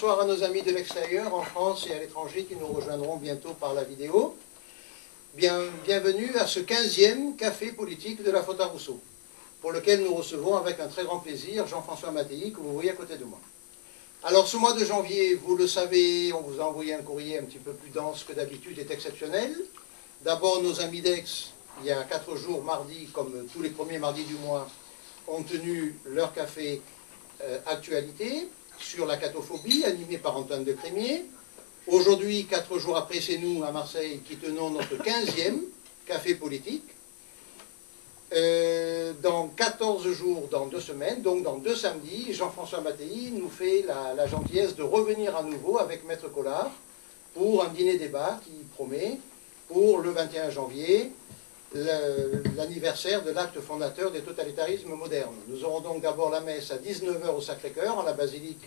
bonsoir à nos amis de l'extérieur, en France et à l'étranger, qui nous rejoindront bientôt par la vidéo. Bienvenue à ce 15e café politique de la Faute à Rousseau, pour lequel nous recevons avec un très grand plaisir Jean-François Mattei, que vous voyez à côté de moi. Alors, ce mois de janvier, vous le savez, on vous a envoyé un courrier un petit peu plus dense que d'habitude, est exceptionnel. D'abord, nos amis d'Aix, il y a 4 jours, mardi, comme tous les premiers mardis du mois, ont tenu leur café actualité sur la catophobie, animé par Antoine de Crémier. Aujourd'hui, 4 jours après, c'est nous, à Marseille, qui tenons notre 15e café politique. Dans 14 jours, dans 2 semaines, donc dans 2 samedis, Jean-François Mattei nous fait la gentillesse de revenir à nouveau avec Maître Collard pour un dîner-débat qui promet pour le 21 janvier, l'anniversaire de l'acte fondateur des totalitarismes modernes. Nous aurons donc d'abord la messe à 19 h au Sacré-Cœur, en la basilique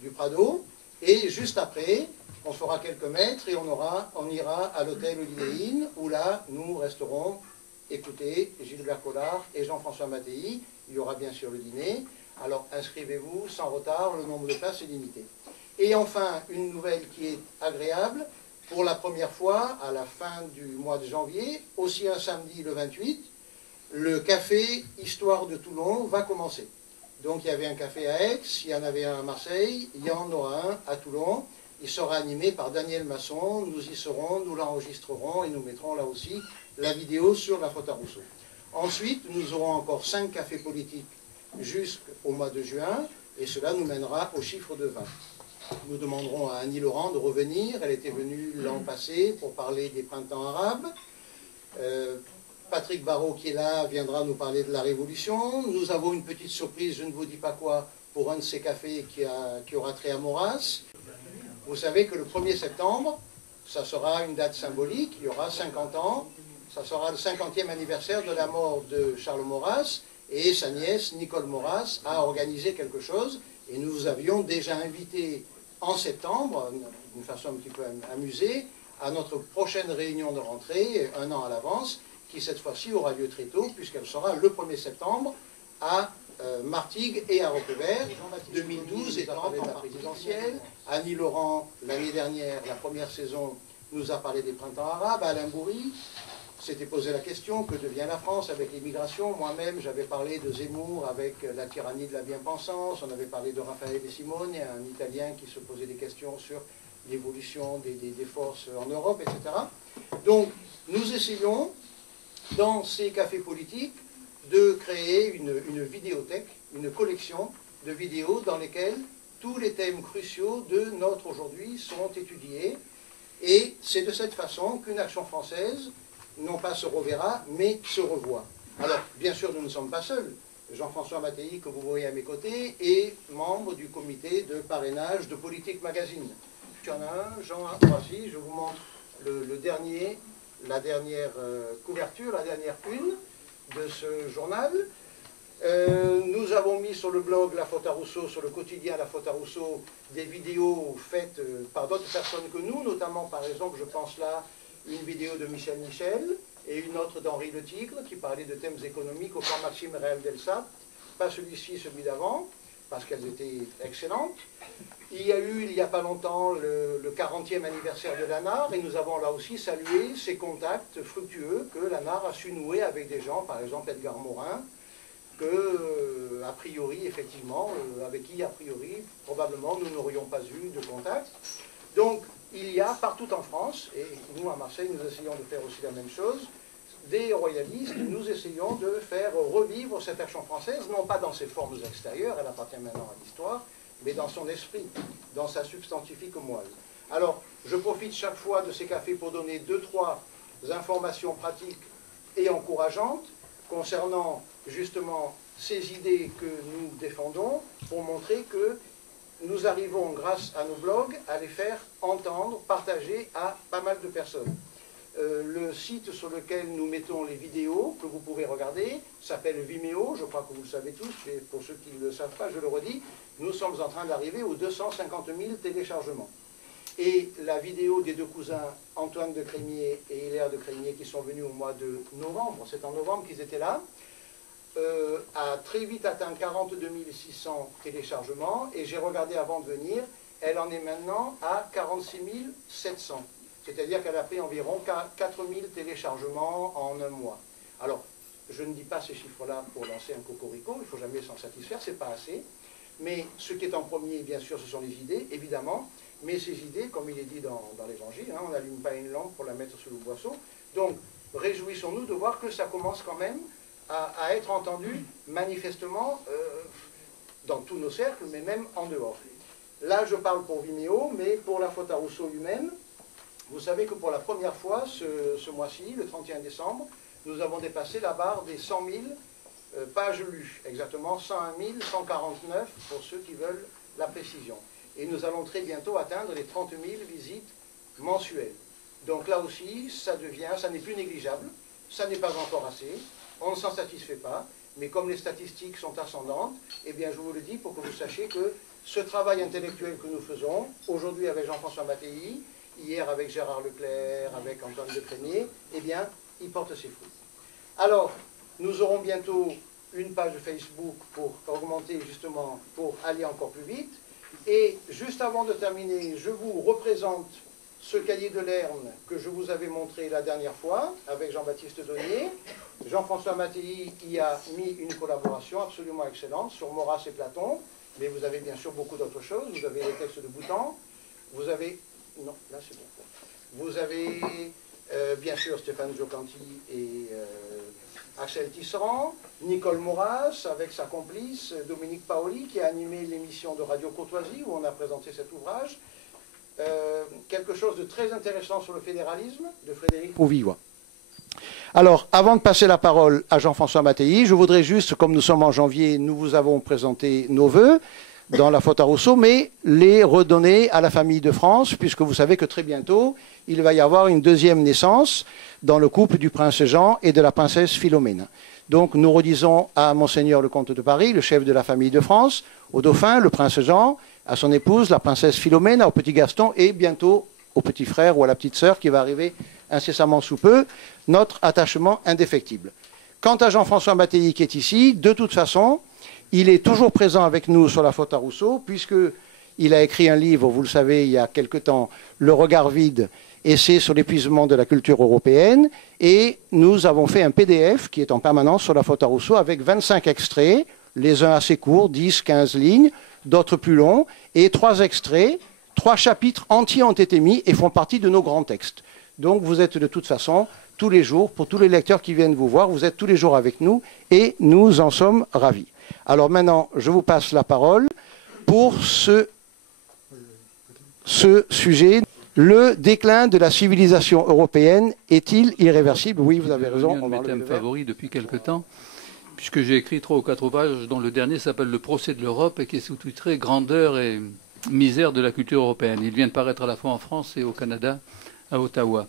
du Prado, et juste après, on fera quelques mètres et on ira à l'hôtel Holiday Inn, où là, nous resterons écouter Gilbert Collard et Jean-François Mattei. Il y aura bien sûr le dîner. Alors inscrivez-vous sans retard, le nombre de places est limité. Et enfin, une nouvelle qui est agréable, pour la première fois, à la fin du mois de janvier, aussi un samedi le 28, le café Histoire de Toulon va commencer. Donc il y avait un café à Aix, il y en avait un à Marseille, il y en aura un à Toulon. Il sera animé par Daniel Masson, nous y serons, nous l'enregistrerons et nous mettrons là aussi la vidéo sur la Faute à Rousseau. Ensuite, nous aurons encore 5 cafés politiques jusqu'au mois de juin, et cela nous mènera au chiffre de 20. Nous demanderons à Annie Laurent de revenir, elle était venue l'an passé pour parler des printemps arabes. Patrick Barrault, qui est là, viendra nous parler de la Révolution. Nous avons une petite surprise, je ne vous dis pas quoi, pour un de ces cafés qui aura trait à Maurras. Vous savez que le 1er septembre, ça sera une date symbolique, il y aura 50 ans, ça sera le 50e anniversaire de la mort de Charles Maurras, et sa nièce, Nicole Maurras, a organisé quelque chose, et nous vous avions déjà invité en septembre, d'une façon un petit peu amusée, à notre prochaine réunion de rentrée, un an à l'avance, qui cette fois-ci aura lieu très tôt, puisqu'elle sera le 1er septembre à Martigues et à Roquevert. 2012 étant la présidentielle. Annie Laurent, l'année dernière, la première saison, nous a parlé des printemps arabes. Alain Bourri s'était posé la question, que devient la France avec l'immigration? Moi-même, j'avais parlé de Zemmour avec la tyrannie de la bien-pensance. On avait parlé de Raffaele De Simone, un Italien qui se posait des questions sur l'évolution des forces en Europe, etc. Donc, nous essayons, dans ces cafés politiques, de créer une vidéothèque, une collection de vidéos dans lesquelles tous les thèmes cruciaux de notre aujourd'hui sont étudiés. Et c'est de cette façon qu'une action française, non pas se reverra, mais se revoit. Alors, bien sûr, nous ne sommes pas seuls. Jean-François Mattei, que vous voyez à mes côtés, est membre du comité de parrainage de Politique Magazine. Il y en a un, Jean, voici, je vous montre la dernière couverture, la dernière une de ce journal. Nous avons mis sur le blog La Faute à Rousseau, sur le quotidien La Faute à Rousseau, des vidéos faites par d'autres personnes que nous, notamment par exemple, je pense là, une vidéo de Michel Michel et une autre d'Henri Le Tigre qui parlait de thèmes économiques au plan Maxime Réal d'Elsat, pas celui-ci, celui d'avant, parce qu'elles étaient excellentes. Il y a eu, il n'y a pas longtemps, le 40e anniversaire de l'ANAR, et nous avons là aussi salué ces contacts fructueux que l'ANAR a su nouer avec des gens, par exemple Edgar Morin, que, a priori, effectivement, avec qui, a priori, probablement, nous n'aurions pas eu de contact. Donc, il y a partout en France, et nous, à Marseille, nous essayons de faire aussi la même chose, des royalistes, nous essayons de faire revivre cette action française, non pas dans ses formes extérieures, elle appartient maintenant à l'histoire, mais dans son esprit, dans sa substantifique moelle. Alors, je profite chaque fois de ces cafés pour donner 2-3 informations pratiques et encourageantes concernant justement ces idées que nous défendons, pour montrer que nous arrivons, grâce à nos blogs, à les faire entendre, partager à pas mal de personnes. Le site sur lequel nous mettons les vidéos, que vous pouvez regarder, s'appelle Vimeo, je crois que vous le savez tous, et pour ceux qui ne le savent pas, je le redis, nous sommes en train d'arriver aux 250 000 téléchargements. Et la vidéo des 2 cousins, Antoine de Crémier et Hilaire de Crémier, qui sont venus au mois de novembre, c'est en novembre qu'ils étaient là, a très vite atteint 42 600 téléchargements, et j'ai regardé avant de venir, elle en est maintenant à 46 700. C'est-à-dire qu'elle a pris environ 4 000 téléchargements en un mois. Alors, je ne dis pas ces chiffres-là pour lancer un cocorico, il ne faut jamais s'en satisfaire, ce n'est pas assez. Mais ce qui est en premier, bien sûr, ce sont les idées, évidemment. Mais ces idées, comme il est dit dans l'Évangile, hein, on n'allume pas une lampe pour la mettre sous le boisseau. Donc, réjouissons-nous de voir que ça commence quand même à être entendu manifestement dans tous nos cercles, mais même en dehors. Là, je parle pour Vimeo, mais pour la faute à Rousseau lui-même, vous savez que pour la première fois, ce mois-ci, le 31 décembre, nous avons dépassé la barre des 100 000 pages lues, exactement 101 149 pour ceux qui veulent la précision. Et nous allons très bientôt atteindre les 30 000 visites mensuelles. Donc là aussi, ça n'est plus négligeable, ça n'est pas encore assez, on ne s'en satisfait pas, mais comme les statistiques sont ascendantes, eh bien je vous le dis pour que vous sachiez que ce travail intellectuel que nous faisons, aujourd'hui avec Jean-François Mattei, hier avec Gérard Leclerc, avec Antoine Decrémier, eh bien, il porte ses fruits. Alors, nous aurons bientôt une page Facebook pour augmenter justement, pour aller encore plus vite. Et juste avant de terminer, je vous représente ce cahier de Lerne que je vous avais montré la dernière fois avec Jean-Baptiste Donnier. Jean-François Mattei y a mis une collaboration absolument excellente sur Maurras et Platon, mais vous avez bien sûr beaucoup d'autres choses. Vous avez les textes de Boutan, vous avez... Non, là c'est bon. Vous avez bien sûr Stéphane Giocanti et Axel Tisserand, Nicole Maurras avec sa complice Dominique Paoli qui a animé l'émission de Radio Courtoisie où on a présenté cet ouvrage. Quelque chose de très intéressant sur le fédéralisme de Frédéric Rouvillois. Alors, avant de passer la parole à Jean-François Mattei, je voudrais juste, comme nous sommes en janvier, nous vous avons présenté nos vœux dans la faute à Rousseau, mais les redonner à la famille de France, puisque vous savez que très bientôt, il va y avoir une deuxième naissance dans le couple du prince Jean et de la princesse Philomène. Donc nous redisons à Monseigneur le comte de Paris, le chef de la famille de France, au dauphin, le prince Jean, à son épouse, la princesse Philomène, au petit Gaston et bientôt au petit frère ou à la petite sœur qui va arriver incessamment sous peu, notre attachement indéfectible. Quant à Jean-François Mattei qui est ici, de toute façon, il est toujours présent avec nous sur la faute à Rousseau, puisqu'il a écrit un livre, vous le savez, il y a quelque temps, Le regard vide, essai sur l'épuisement de la culture européenne, et nous avons fait un PDF qui est en permanence sur la faute à Rousseau avec 25 extraits, les uns assez courts, 10, 15 lignes, d'autres plus longs, et 3 extraits, 3 chapitres entiers ont été mis et font partie de nos grands textes. Donc vous êtes de toute façon, tous les jours, pour tous les lecteurs qui viennent vous voir, vous êtes tous les jours avec nous, et nous en sommes ravis. Alors maintenant, je vous passe la parole pour ce sujet. Le déclin de la civilisation européenne est-il irréversible? Oui, vous avez raison. C'est un de mes thèmes favoris depuis quelque temps, puisque j'ai écrit 3 ou 4 ouvrages, dont le dernier s'appelle Le procès de l'Europe et qui est sous-titré Grandeur et misère de la culture européenne. Il vient de paraître à la fois en France et au Canada, à Ottawa.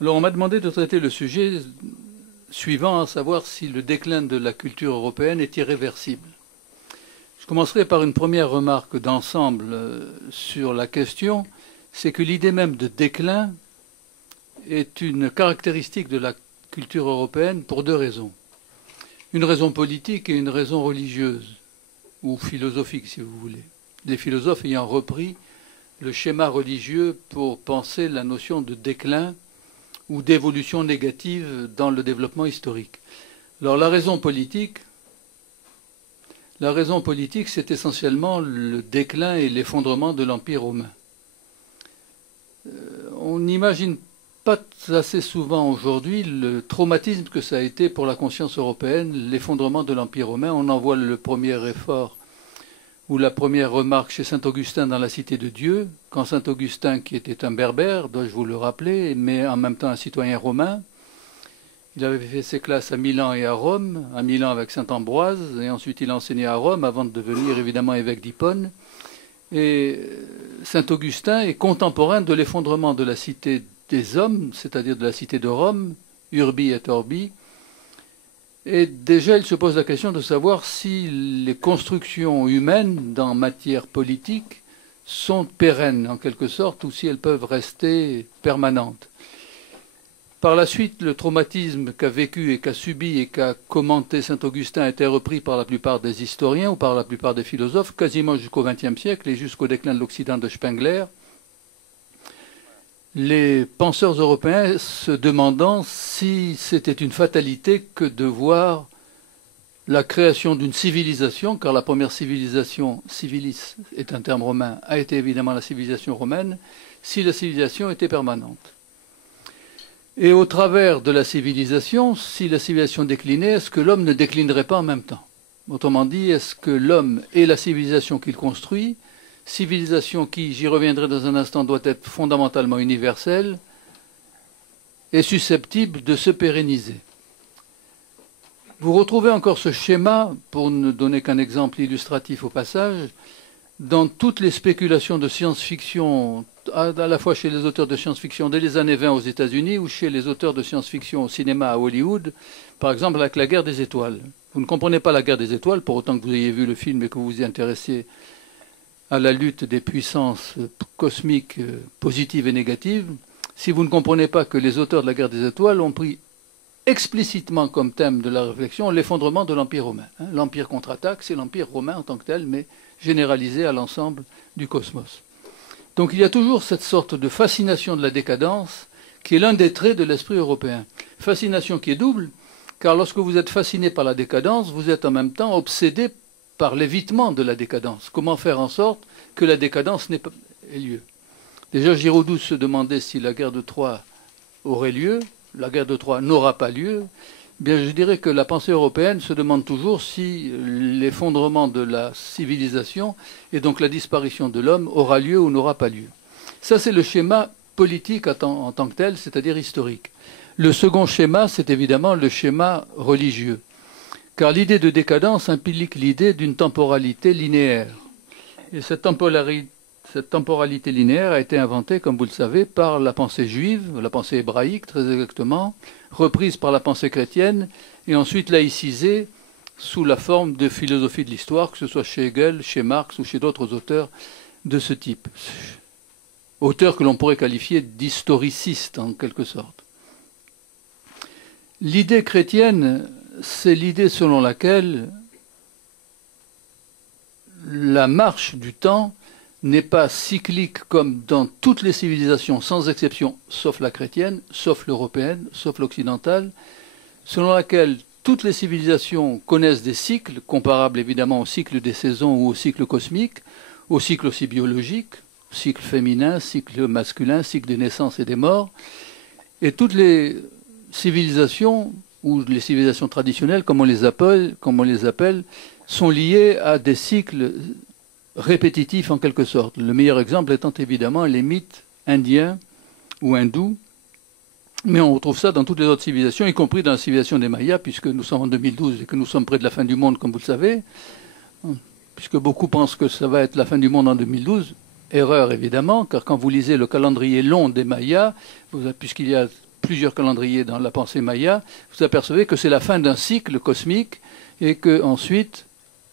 Alors on m'a demandé de traiter le sujet suivant, à savoir si le déclin de la culture européenne est irréversible. Je commencerai par une première remarque d'ensemble sur la question, c'est que l'idée même de déclin est une caractéristique de la culture européenne pour 2 raisons. Une raison politique et une raison religieuse, ou philosophique si vous voulez. Les philosophes ayant repris le schéma religieux pour penser la notion de déclin ou d'évolution négative dans le développement historique. Alors la raison politique, c'est essentiellement le déclin et l'effondrement de l'Empire romain. On n'imagine pas assez souvent aujourd'hui le traumatisme que ça a été pour la conscience européenne, l'effondrement de l'Empire romain. On en voit le premier effort ou la première remarque chez saint Augustin dans la Cité de Dieu, quand saint Augustin, qui était un berbère, dois-je vous le rappeler, mais en même temps un citoyen romain, il avait fait ses classes à Milan et à Rome, à Milan avec saint Ambroise, et ensuite il enseignait à Rome avant de devenir évidemment évêque d'Hippone. Et saint Augustin est contemporain de l'effondrement de la cité des hommes, c'est-à-dire de la cité de Rome, Urbi et Orbi. Et déjà, il se pose la question de savoir si les constructions humaines dans matière politique sont pérennes, en quelque sorte, ou si elles peuvent rester permanentes. Par la suite, le traumatisme qu'a vécu et qu'a subi et qu'a commenté Saint-Augustin a été repris par la plupart des historiens ou par la plupart des philosophes, quasiment jusqu'au XXe siècle et jusqu'au déclin de l'Occident de Spengler. Les penseurs européens se demandant si c'était une fatalité que de voir la création d'une civilisation, car la première civilisation, civilis est un terme romain, a été évidemment la civilisation romaine, si la civilisation était permanente. Et au travers de la civilisation, si la civilisation déclinait, est-ce que l'homme ne déclinerait pas en même temps? Autrement dit, est-ce que l'homme et la civilisation qu'il construit, civilisation qui, j'y reviendrai dans un instant, doit être fondamentalement universelle, est susceptible de se pérenniser? Vous retrouvez encore ce schéma, pour ne donner qu'un exemple illustratif au passage, dans toutes les spéculations de science-fiction, à la fois chez les auteurs de science-fiction dès les années 20 aux États-Unis ou chez les auteurs de science-fiction au cinéma à Hollywood, par exemple avec la guerre des étoiles. Vous ne comprenez pas la guerre des étoiles, pour autant que vous ayez vu le film et que vous vous y intéressiez à la lutte des puissances cosmiques positives et négatives, si vous ne comprenez pas que les auteurs de la guerre des étoiles ont pris explicitement comme thème de la réflexion l'effondrement de l'Empire romain. L'Empire contre-attaque, c'est l'Empire romain en tant que tel, mais généralisé à l'ensemble du cosmos. Donc il y a toujours cette sorte de fascination de la décadence qui est l'un des traits de l'esprit européen. Fascination qui est double, car lorsque vous êtes fasciné par la décadence, vous êtes en même temps obsédé par l'évitement de la décadence. Comment faire en sorte que la décadence n'ait pas lieu? Déjà, Giraudoux se demandait si la guerre de Troie aurait lieu. La guerre de Troie n'aura pas lieu. Bien, je dirais que la pensée européenne se demande toujours si l'effondrement de la civilisation et donc la disparition de l'homme aura lieu ou n'aura pas lieu. Ça, c'est le schéma politique en tant que tel, c'est-à-dire historique. Le second schéma, c'est évidemment le schéma religieux. Car l'idée de décadence implique l'idée d'une temporalité linéaire. Et cette temporalité linéaire a été inventée, comme vous le savez, par la pensée juive, la pensée hébraïque très exactement, reprise par la pensée chrétienne et ensuite laïcisée sous la forme de philosophie de l'histoire, que ce soit chez Hegel, chez Marx ou chez d'autres auteurs de ce type. Auteurs que l'on pourrait qualifier d'historicistes en quelque sorte. L'idée chrétienne, c'est l'idée selon laquelle la marche du temps n'est pas cyclique comme dans toutes les civilisations, sans exception, sauf la chrétienne, sauf l'européenne, sauf l'occidentale, selon laquelle toutes les civilisations connaissent des cycles, comparables évidemment au cycle des saisons ou au cycle cosmique, au cycle aussi biologique, cycle féminin, cycle masculin, cycle des naissances et des morts, et toutes les civilisations, ou les civilisations traditionnelles, comme on les appelle, sont liées à des cycles répétitif en quelque sorte. Le meilleur exemple étant évidemment les mythes indiens ou hindous, mais on retrouve ça dans toutes les autres civilisations, y compris dans la civilisation des Mayas, puisque nous sommes en 2012 et que nous sommes près de la fin du monde, comme vous le savez, puisque beaucoup pensent que ça va être la fin du monde en 2012. Erreur évidemment, car quand vous lisez le calendrier long des Mayas, puisqu'il y a plusieurs calendriers dans la pensée maya, vous apercevez que c'est la fin d'un cycle cosmique et que ensuite,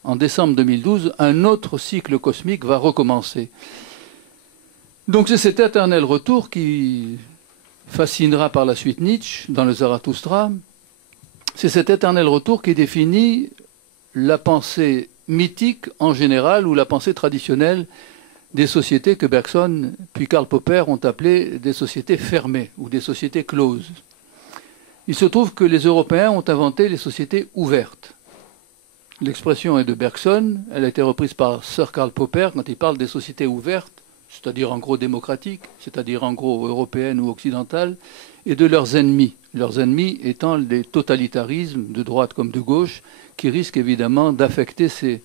en décembre 2012, un autre cycle cosmique va recommencer. Donc c'est cet éternel retour qui fascinera par la suite Nietzsche dans le Zarathustra. C'est cet éternel retour qui définit la pensée mythique en général ou la pensée traditionnelle des sociétés que Bergson puis Karl Popper ont appelées des sociétés fermées ou des sociétés closes. Il se trouve que les Européens ont inventé les sociétés ouvertes. L'expression est de Bergson, elle a été reprise par Sir Karl Popper quand il parle des sociétés ouvertes, c'est-à-dire en gros démocratiques, c'est-à-dire en gros européennes ou occidentales, et de leurs ennemis étant les totalitarismes de droite comme de gauche, qui risquent évidemment d'affecter ces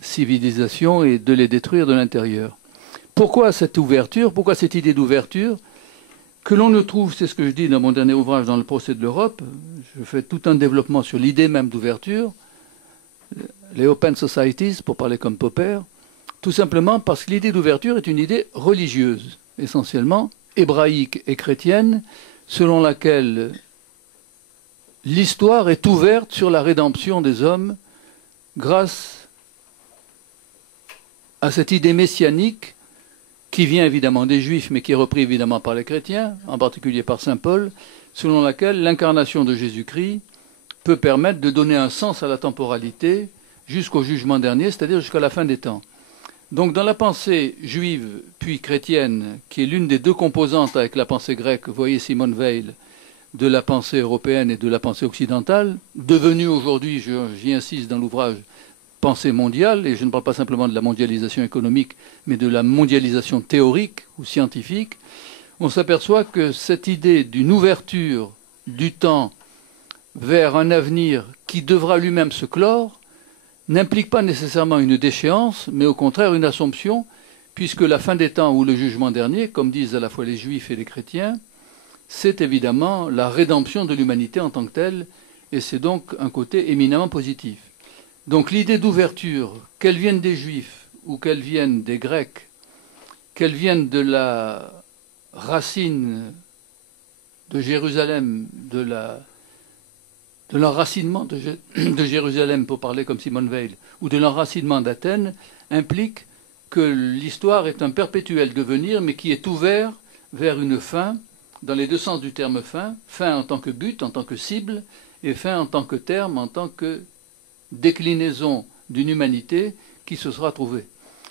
civilisations et de les détruire de l'intérieur. Pourquoi cette ouverture? Pourquoi cette idée d'ouverture que l'on ne trouve, c'est ce que je dis dans mon dernier ouvrage dans le procès de l'Europe, je fais tout un développement sur l'idée même d'ouverture, les open societies, pour parler comme Popper, tout simplement parce que l'idée d'ouverture est une idée religieuse, essentiellement hébraïque et chrétienne, selon laquelle l'histoire est ouverte sur la rédemption des hommes grâce à cette idée messianique qui vient évidemment des Juifs, mais qui est repris évidemment par les chrétiens, en particulier par saint Paul, selon laquelle l'incarnation de Jésus-Christ peut permettre de donner un sens à la temporalité jusqu'au jugement dernier, c'est-à-dire jusqu'à la fin des temps. Donc dans la pensée juive puis chrétienne, qui est l'une des deux composantes avec la pensée grecque, vous voyez Simone Weil, de la pensée européenne et de la pensée occidentale, devenue aujourd'hui, j'y insiste dans l'ouvrage, pensée mondiale, et je ne parle pas simplement de la mondialisation économique, mais de la mondialisation théorique ou scientifique, on s'aperçoit que cette idée d'une ouverture du temps vers un avenir qui devra lui-même se clore n'implique pas nécessairement une déchéance, mais au contraire une assomption, puisque la fin des temps ou le jugement dernier, comme disent à la fois les juifs et les chrétiens, c'est évidemment la rédemption de l'humanité en tant que telle, et c'est donc un côté éminemment positif. Donc l'idée d'ouverture, qu'elle vienne des juifs ou qu'elle vienne des grecs, qu'elle vienne de la racine de Jérusalem, de l'enracinement de Jérusalem, pour parler comme Simone Weil, ou de l'enracinement d'Athènes, implique que l'histoire est un perpétuel devenir, mais qui est ouvert vers une fin, dans les deux sens du terme fin, fin en tant que but, en tant que cible, et fin en tant que terme, en tant que déclinaison d'une humanité qui se sera trouvée.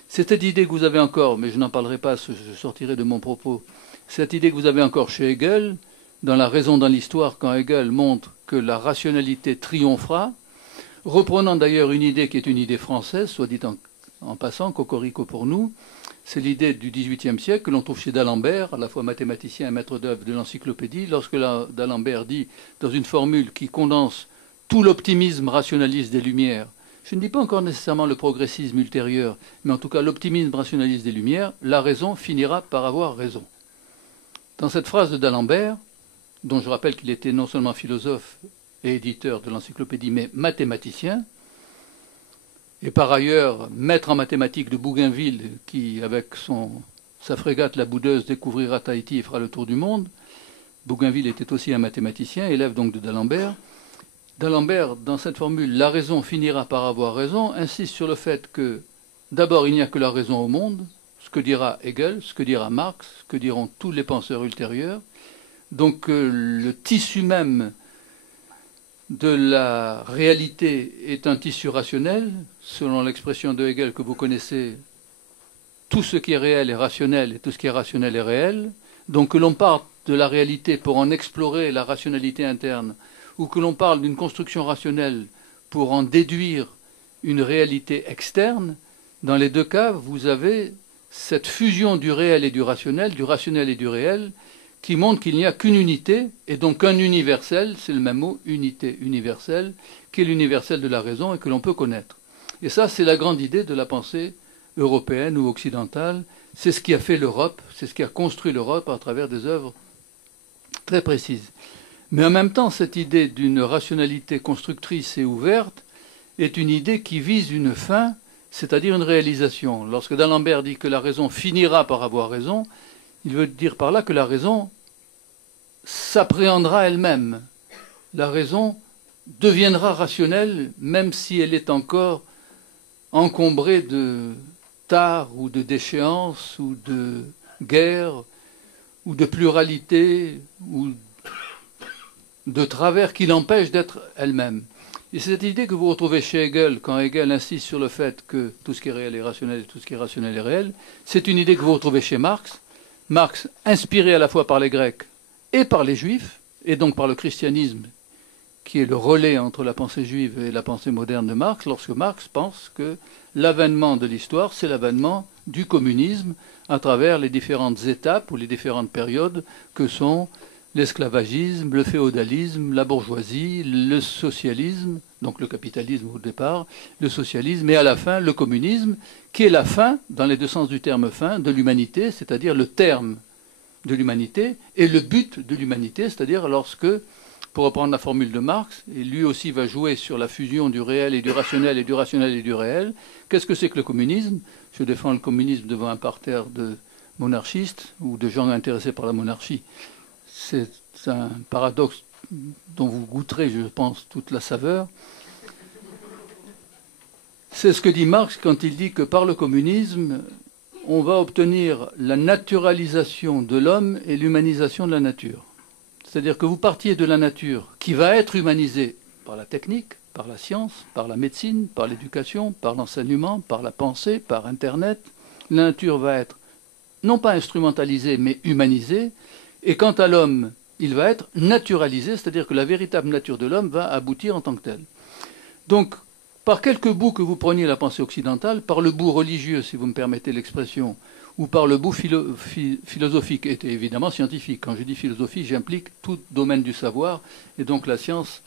C'est cette idée que vous avez encore, mais je n'en parlerai pas, je sortirai de mon propos, cette idée que vous avez encore chez Hegel, dans La raison dans l'histoire, quand Hegel montre que la rationalité triomphera, reprenant d'ailleurs une idée qui est une idée française, soit dit en passant, cocorico pour nous, c'est l'idée du XVIIIe siècle que l'on trouve chez d'Alembert, à la fois mathématicien et maître d'œuvre de l'encyclopédie, lorsque d'Alembert dit, dans une formule qui condense tout l'optimisme rationaliste des Lumières, je ne dis pas encore nécessairement le progressisme ultérieur, mais en tout cas l'optimisme rationaliste des Lumières, la raison finira par avoir raison. Dans cette phrase de d'Alembert, dont je rappelle qu'il était non seulement philosophe et éditeur de l'encyclopédie, mais mathématicien, et par ailleurs maître en mathématiques de Bougainville, qui, avec sa frégate La Boudeuse, découvrira Tahiti et fera le tour du monde. Bougainville était aussi un mathématicien, élève donc de d'Alembert. D'Alembert, dans cette formule « la raison finira par avoir raison », insiste sur le fait que, d'abord, il n'y a que la raison au monde, ce que dira Hegel, ce que dira Marx, ce que diront tous les penseurs ultérieurs. Donc le tissu même de la réalité est un tissu rationnel, selon l'expression de Hegel que vous connaissez, tout ce qui est réel est rationnel et tout ce qui est rationnel est réel. Donc que l'on parte de la réalité pour en explorer la rationalité interne, ou que l'on parle d'une construction rationnelle pour en déduire une réalité externe, dans les deux cas, vous avez cette fusion du réel et du rationnel et du réel, qui montre qu'il n'y a qu'une unité, et donc un universel, c'est le même mot, unité universelle, qui est l'universel de la raison et que l'on peut connaître. Et ça, c'est la grande idée de la pensée européenne ou occidentale. C'est ce qui a fait l'Europe, c'est ce qui a construit l'Europe à travers des œuvres très précises. Mais en même temps, cette idée d'une rationalité constructrice et ouverte est une idée qui vise une fin, c'est-à-dire une réalisation. Lorsque d'Alembert dit que la raison finira par avoir raison, il veut dire par là que la raison s'appréhendera elle-même. La raison deviendra rationnelle, même si elle est encore encombrée de tares ou de déchéances ou de guerre ou de pluralité ou de travers qui l'empêchent d'être elle-même. Et c'est cette idée que vous retrouvez chez Hegel, quand Hegel insiste sur le fait que tout ce qui est réel est rationnel et tout ce qui est rationnel est réel. C'est une idée que vous retrouvez chez Marx. Marx, inspiré à la fois par les Grecs et par les Juifs, et donc par le christianisme, qui est le relais entre la pensée juive et la pensée moderne de Marx, lorsque Marx pense que l'avènement de l'histoire, c'est l'avènement du communisme à travers les différentes étapes ou les différentes périodes que sont l'esclavagisme, le féodalisme, la bourgeoisie, le socialisme, donc le capitalisme au départ, le socialisme, et à la fin le communisme, qui est la fin, dans les deux sens du terme fin, de l'humanité, c'est-à-dire le terme de l'humanité, et le but de l'humanité, c'est-à-dire lorsque, pour reprendre la formule de Marx, et lui aussi va jouer sur la fusion du réel et du rationnel et du rationnel et du réel, qu'est-ce que c'est que le communisme? Je défends le communisme devant un parterre de monarchistes ou de gens intéressés par la monarchie. C'est un paradoxe dont vous goûterez, je pense, toute la saveur. C'est ce que dit Marx quand il dit que par le communisme, on va obtenir la naturalisation de l'homme et l'humanisation de la nature. C'est-à-dire que vous partiez de la nature qui va être humanisée par la technique, par la science, par la médecine, par l'éducation, par l'enseignement, par la pensée, par Internet. La nature va être non pas instrumentalisée, mais humanisée. Et quant à l'homme, il va être naturalisé, c'est-à-dire que la véritable nature de l'homme va aboutir en tant que telle. Donc, par quelque bout que vous preniez la pensée occidentale, par le bout religieux, si vous me permettez l'expression, ou par le bout philosophique, et évidemment scientifique. Quand je dis philosophie, j'implique tout domaine du savoir, et donc la science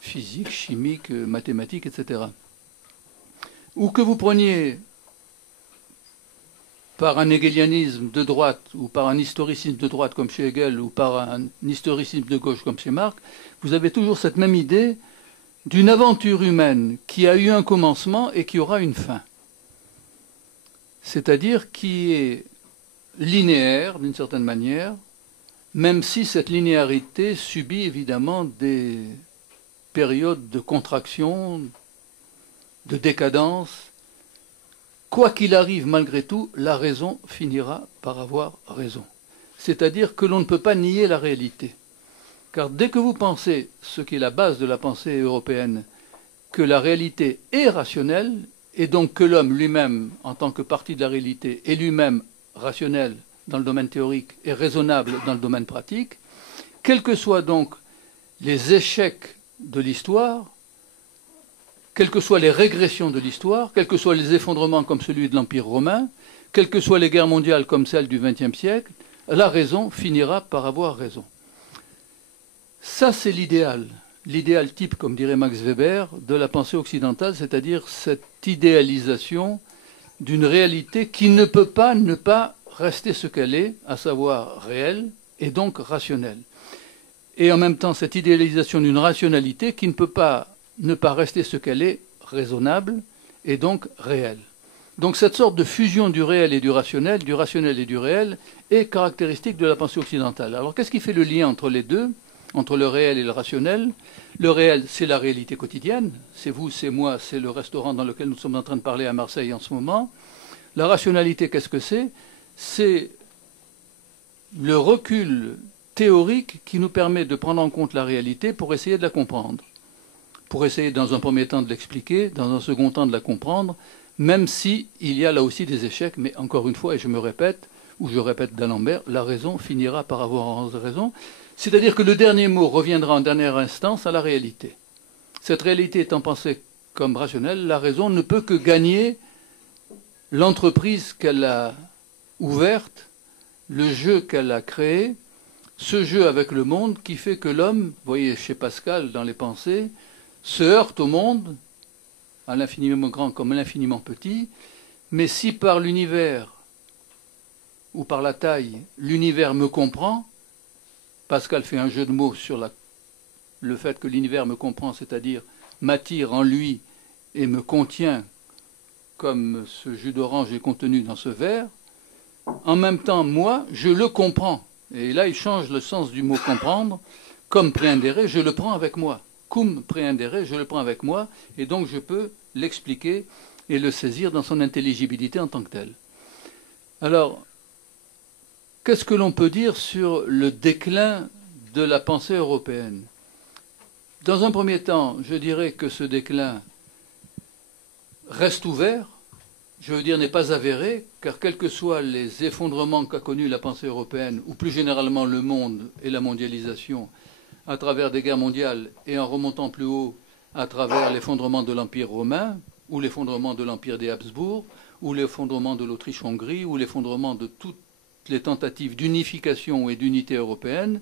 physique, chimique, mathématique, etc. Ou que vous preniez par un hegelianisme de droite, ou par un historicisme de droite comme chez Hegel, ou par un historicisme de gauche comme chez Marx, vous avez toujours cette même idée d'une aventure humaine qui a eu un commencement et qui aura une fin. C'est-à-dire qui est linéaire, d'une certaine manière, même si cette linéarité subit évidemment des périodes de contraction, de décadence. Quoi qu'il arrive, malgré tout, la raison finira par avoir raison. C'est-à-dire que l'on ne peut pas nier la réalité. Car dès que vous pensez, ce qui est la base de la pensée européenne, que la réalité est rationnelle, et donc que l'homme lui-même, en tant que partie de la réalité, est lui-même rationnel dans le domaine théorique et raisonnable dans le domaine pratique, quels que soient donc les échecs de l'histoire, quelles que soient les régressions de l'histoire, quels que soient les effondrements comme celui de l'Empire romain, quelles que soient les guerres mondiales comme celle du XXe siècle, la raison finira par avoir raison. Ça, c'est l'idéal type, comme dirait Max Weber, de la pensée occidentale, c'est-à-dire cette idéalisation d'une réalité qui ne peut pas ne pas rester ce qu'elle est, à savoir réelle et donc rationnelle. Et en même temps, cette idéalisation d'une rationalité qui ne peut pas ne pas rester ce qu'elle est, raisonnable et donc réelle. Donc cette sorte de fusion du réel et du rationnel et du réel, est caractéristique de la pensée occidentale. Alors qu'est-ce qui fait le lien entre les deux, entre le réel et le rationnel? Le réel, c'est la réalité quotidienne, c'est vous, c'est moi, c'est le restaurant dans lequel nous sommes en train de parler à Marseille en ce moment. La rationalité, qu'est-ce que c'est? C'est le recul théorique qui nous permet de prendre en compte la réalité pour essayer de la comprendre. Pour essayer dans un premier temps de l'expliquer, dans un second temps de la comprendre, même si il y a là aussi des échecs, mais encore une fois, et je me répète, ou je répète d'Alembert, la raison finira par avoir raison. C'est-à-dire que le dernier mot reviendra en dernière instance à la réalité. Cette réalité étant pensée comme rationnelle, la raison ne peut que gagner l'entreprise qu'elle a ouverte, le jeu qu'elle a créé, ce jeu avec le monde qui fait que l'homme, vous voyez chez Pascal dans les pensées, se heurte au monde, à l'infiniment grand comme à l'infiniment petit, mais si par l'univers ou par la taille, l'univers me comprend, Pascal fait un jeu de mots sur le fait que l'univers me comprend, c'est-à-dire m'attire en lui et me contient comme ce jus d'orange est contenu dans ce verre, en même temps, moi, je le comprends. Et là, il change le sens du mot comprendre, comme préhendere, je le prends avec moi. Cum préhendere, je le prends avec moi, et donc je peux l'expliquer et le saisir dans son intelligibilité en tant que tel. Alors, qu'est-ce que l'on peut dire sur le déclin de la pensée européenne? Dans un premier temps, je dirais que ce déclin reste ouvert, je veux dire n'est pas avéré, car quels que soient les effondrements qu'a connus la pensée européenne, ou plus généralement le monde et la mondialisation, à travers des guerres mondiales et en remontant plus haut à travers l'effondrement de l'Empire romain, ou l'effondrement de l'Empire des Habsbourg, ou l'effondrement de l'Autriche-Hongrie, ou l'effondrement de toutes les tentatives d'unification et d'unité européenne,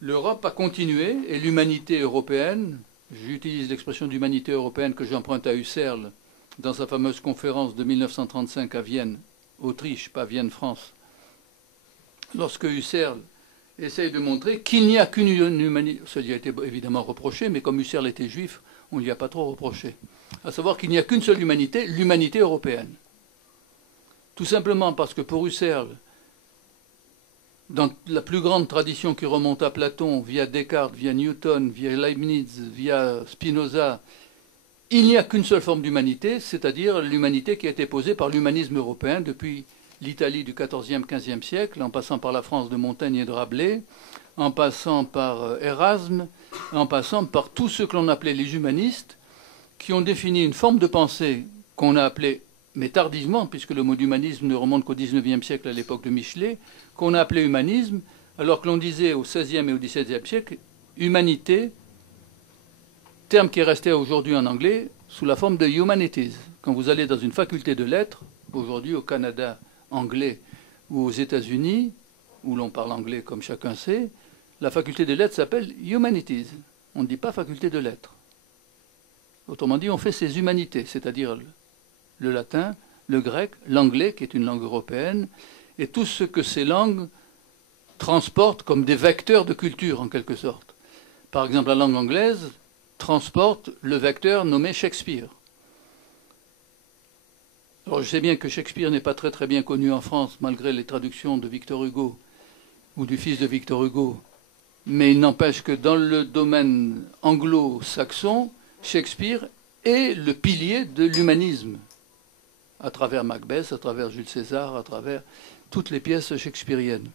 l'Europe a continué, et l'humanité européenne, j'utilise l'expression d'humanité européenne que j'emprunte à Husserl dans sa fameuse conférence de 1935 à Vienne, Autriche, pas Vienne, France, lorsque Husserl essaye de montrer qu'il n'y a qu'une humanité, ça lui a été évidemment reproché, mais comme Husserl était juif, on ne lui a pas trop reproché, à savoir qu'il n'y a qu'une seule humanité, l'humanité européenne. Tout simplement parce que pour Husserl, dans la plus grande tradition qui remonte à Platon, via Descartes, via Newton, via Leibniz, via Spinoza, il n'y a qu'une seule forme d'humanité, c'est-à-dire l'humanité qui a été posée par l'humanisme européen depuis l'Italie du XIVe, XVe siècle, en passant par la France de Montaigne et de Rabelais, en passant par Erasme, en passant par tous ceux que l'on appelait les humanistes, qui ont défini une forme de pensée qu'on a appelée, mais tardivement, puisque le mot d'humanisme ne remonte qu'au XIXe siècle, à l'époque de Michelet, qu'on a appelé humanisme, alors que l'on disait au XVIe et au XVIIe siècle, humanité, terme qui est resté aujourd'hui en anglais sous la forme de humanities. Quand vous allez dans une faculté de lettres, aujourd'hui au Canada anglais ou aux États-Unis, où l'on parle anglais comme chacun sait, la faculté de lettres s'appelle humanities. On ne dit pas faculté de lettres. Autrement dit, on fait ses humanités, c'est-à-dire le latin, le grec, l'anglais, qui est une langue européenne, et tout ce que ces langues transportent comme des vecteurs de culture, en quelque sorte. Par exemple, la langue anglaise transporte le vecteur nommé Shakespeare. Alors, je sais bien que Shakespeare n'est pas très très bien connu en France, malgré les traductions de Victor Hugo ou du fils de Victor Hugo. Mais il n'empêche que dans le domaine anglo-saxon, Shakespeare est le pilier de l'humanisme, à travers Macbeth, à travers Jules César, à travers toutes les pièces shakespeariennes.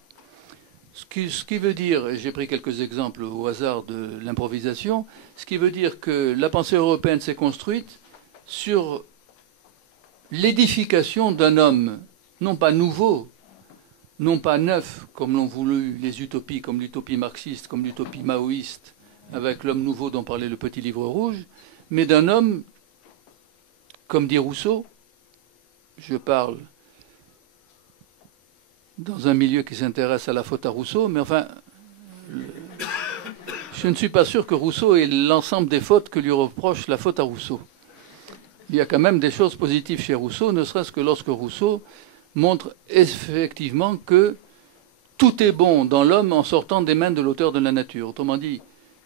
Ce qui veut dire, et j'ai pris quelques exemples au hasard de l'improvisation, ce qui veut dire que la pensée européenne s'est construite sur l'édification d'un homme, non pas nouveau, non pas neuf, comme l'ont voulu les utopies, comme l'utopie marxiste, comme l'utopie maoïste, avec l'homme nouveau dont parlait le petit livre rouge, mais d'un homme, comme dit Rousseau, je parle dans un milieu qui s'intéresse à la faute à Rousseau, mais enfin, je ne suis pas sûr que Rousseau ait l'ensemble des fautes que lui reproche la faute à Rousseau. Il y a quand même des choses positives chez Rousseau, ne serait-ce que lorsque Rousseau montre effectivement que tout est bon dans l'homme en sortant des mains de l'auteur de la nature. Autrement dit,